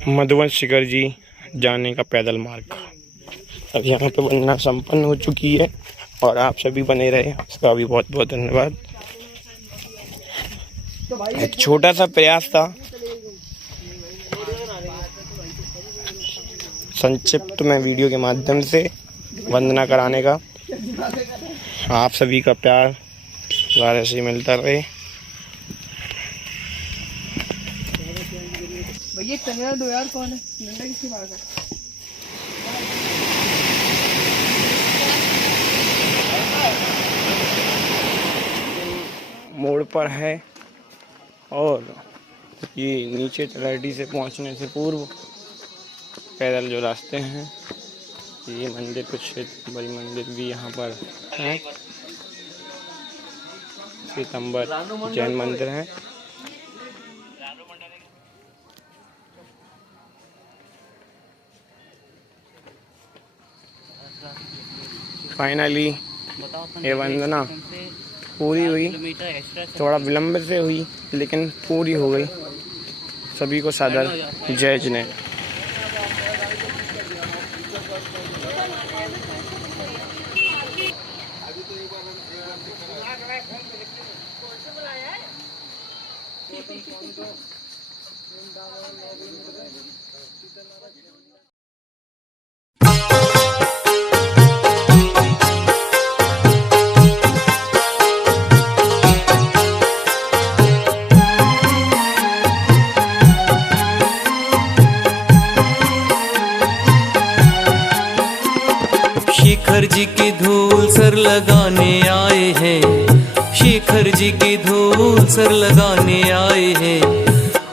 मधुवन शिखर जी जाने का पैदल मार्ग अब यहाँ पे बनना संपन्न हो चुकी है और आप सभी बने रहे, उसका भी बहुत बहुत धन्यवाद। एक छोटा सा प्रयास था संक्षिप्त में वीडियो के माध्यम से वंदना कराने का। आप सभी का प्यार ऐसे ही मिलता रहे। भैया टंगरा दो यार, कौन है डंडा किसके पास है? मोड़ पर है और ये नीचे तलहटी से पहुंचने से पूर्व पैदल जो रास्ते हैं, ये मंदिर कुछ बड़ी मंदिर भी यहाँ पर है। श्वेतांबर जैन मंदिर है। फाइनली ये वंदना पूरी हुई, थोड़ा विलंब से हुई लेकिन पूरी हो गई। सभी को सादर जय जिनेन्द्र। शेखर जी की धूल सर लगाने आए हैं, शेखर जी की धूल सर लगाने आए हैं,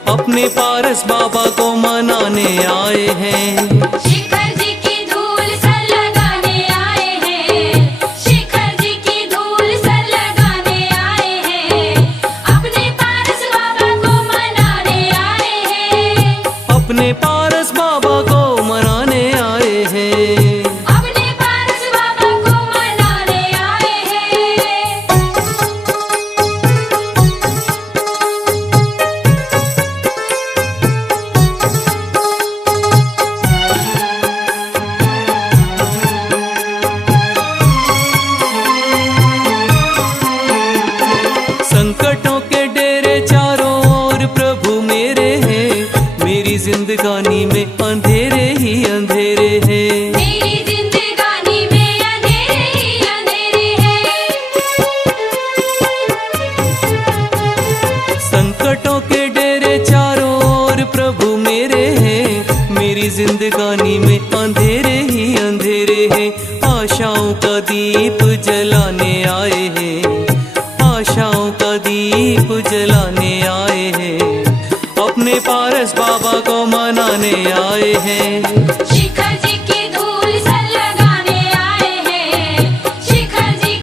अपने पारस बाबा को मनाने आए हैं। शेखर जी की धूल सर लगाने आए हैं, शेखर जी की धूल सर लगाने आए हैं, अपने पारस बाबा को मनाने आए हैं, अपने पारस बाबा को मनाने आए हैं। जिंदगानी में अंधेरे ही अंधेरे हैं, मेरी जिंदगानी में अंधेरे ही अंधेरे हैं। संकटों के डेरे चारों ओर प्रभु मेरे हैं, मेरी जिंदगानी में अंधेरे ही अंधेरे हैं। आशाओं का दीप जलाने आए हैं, आशाओं का दीप दीप जलाने आए हैं, अपने पारस बाबा को मनाने आए हैं। शिखर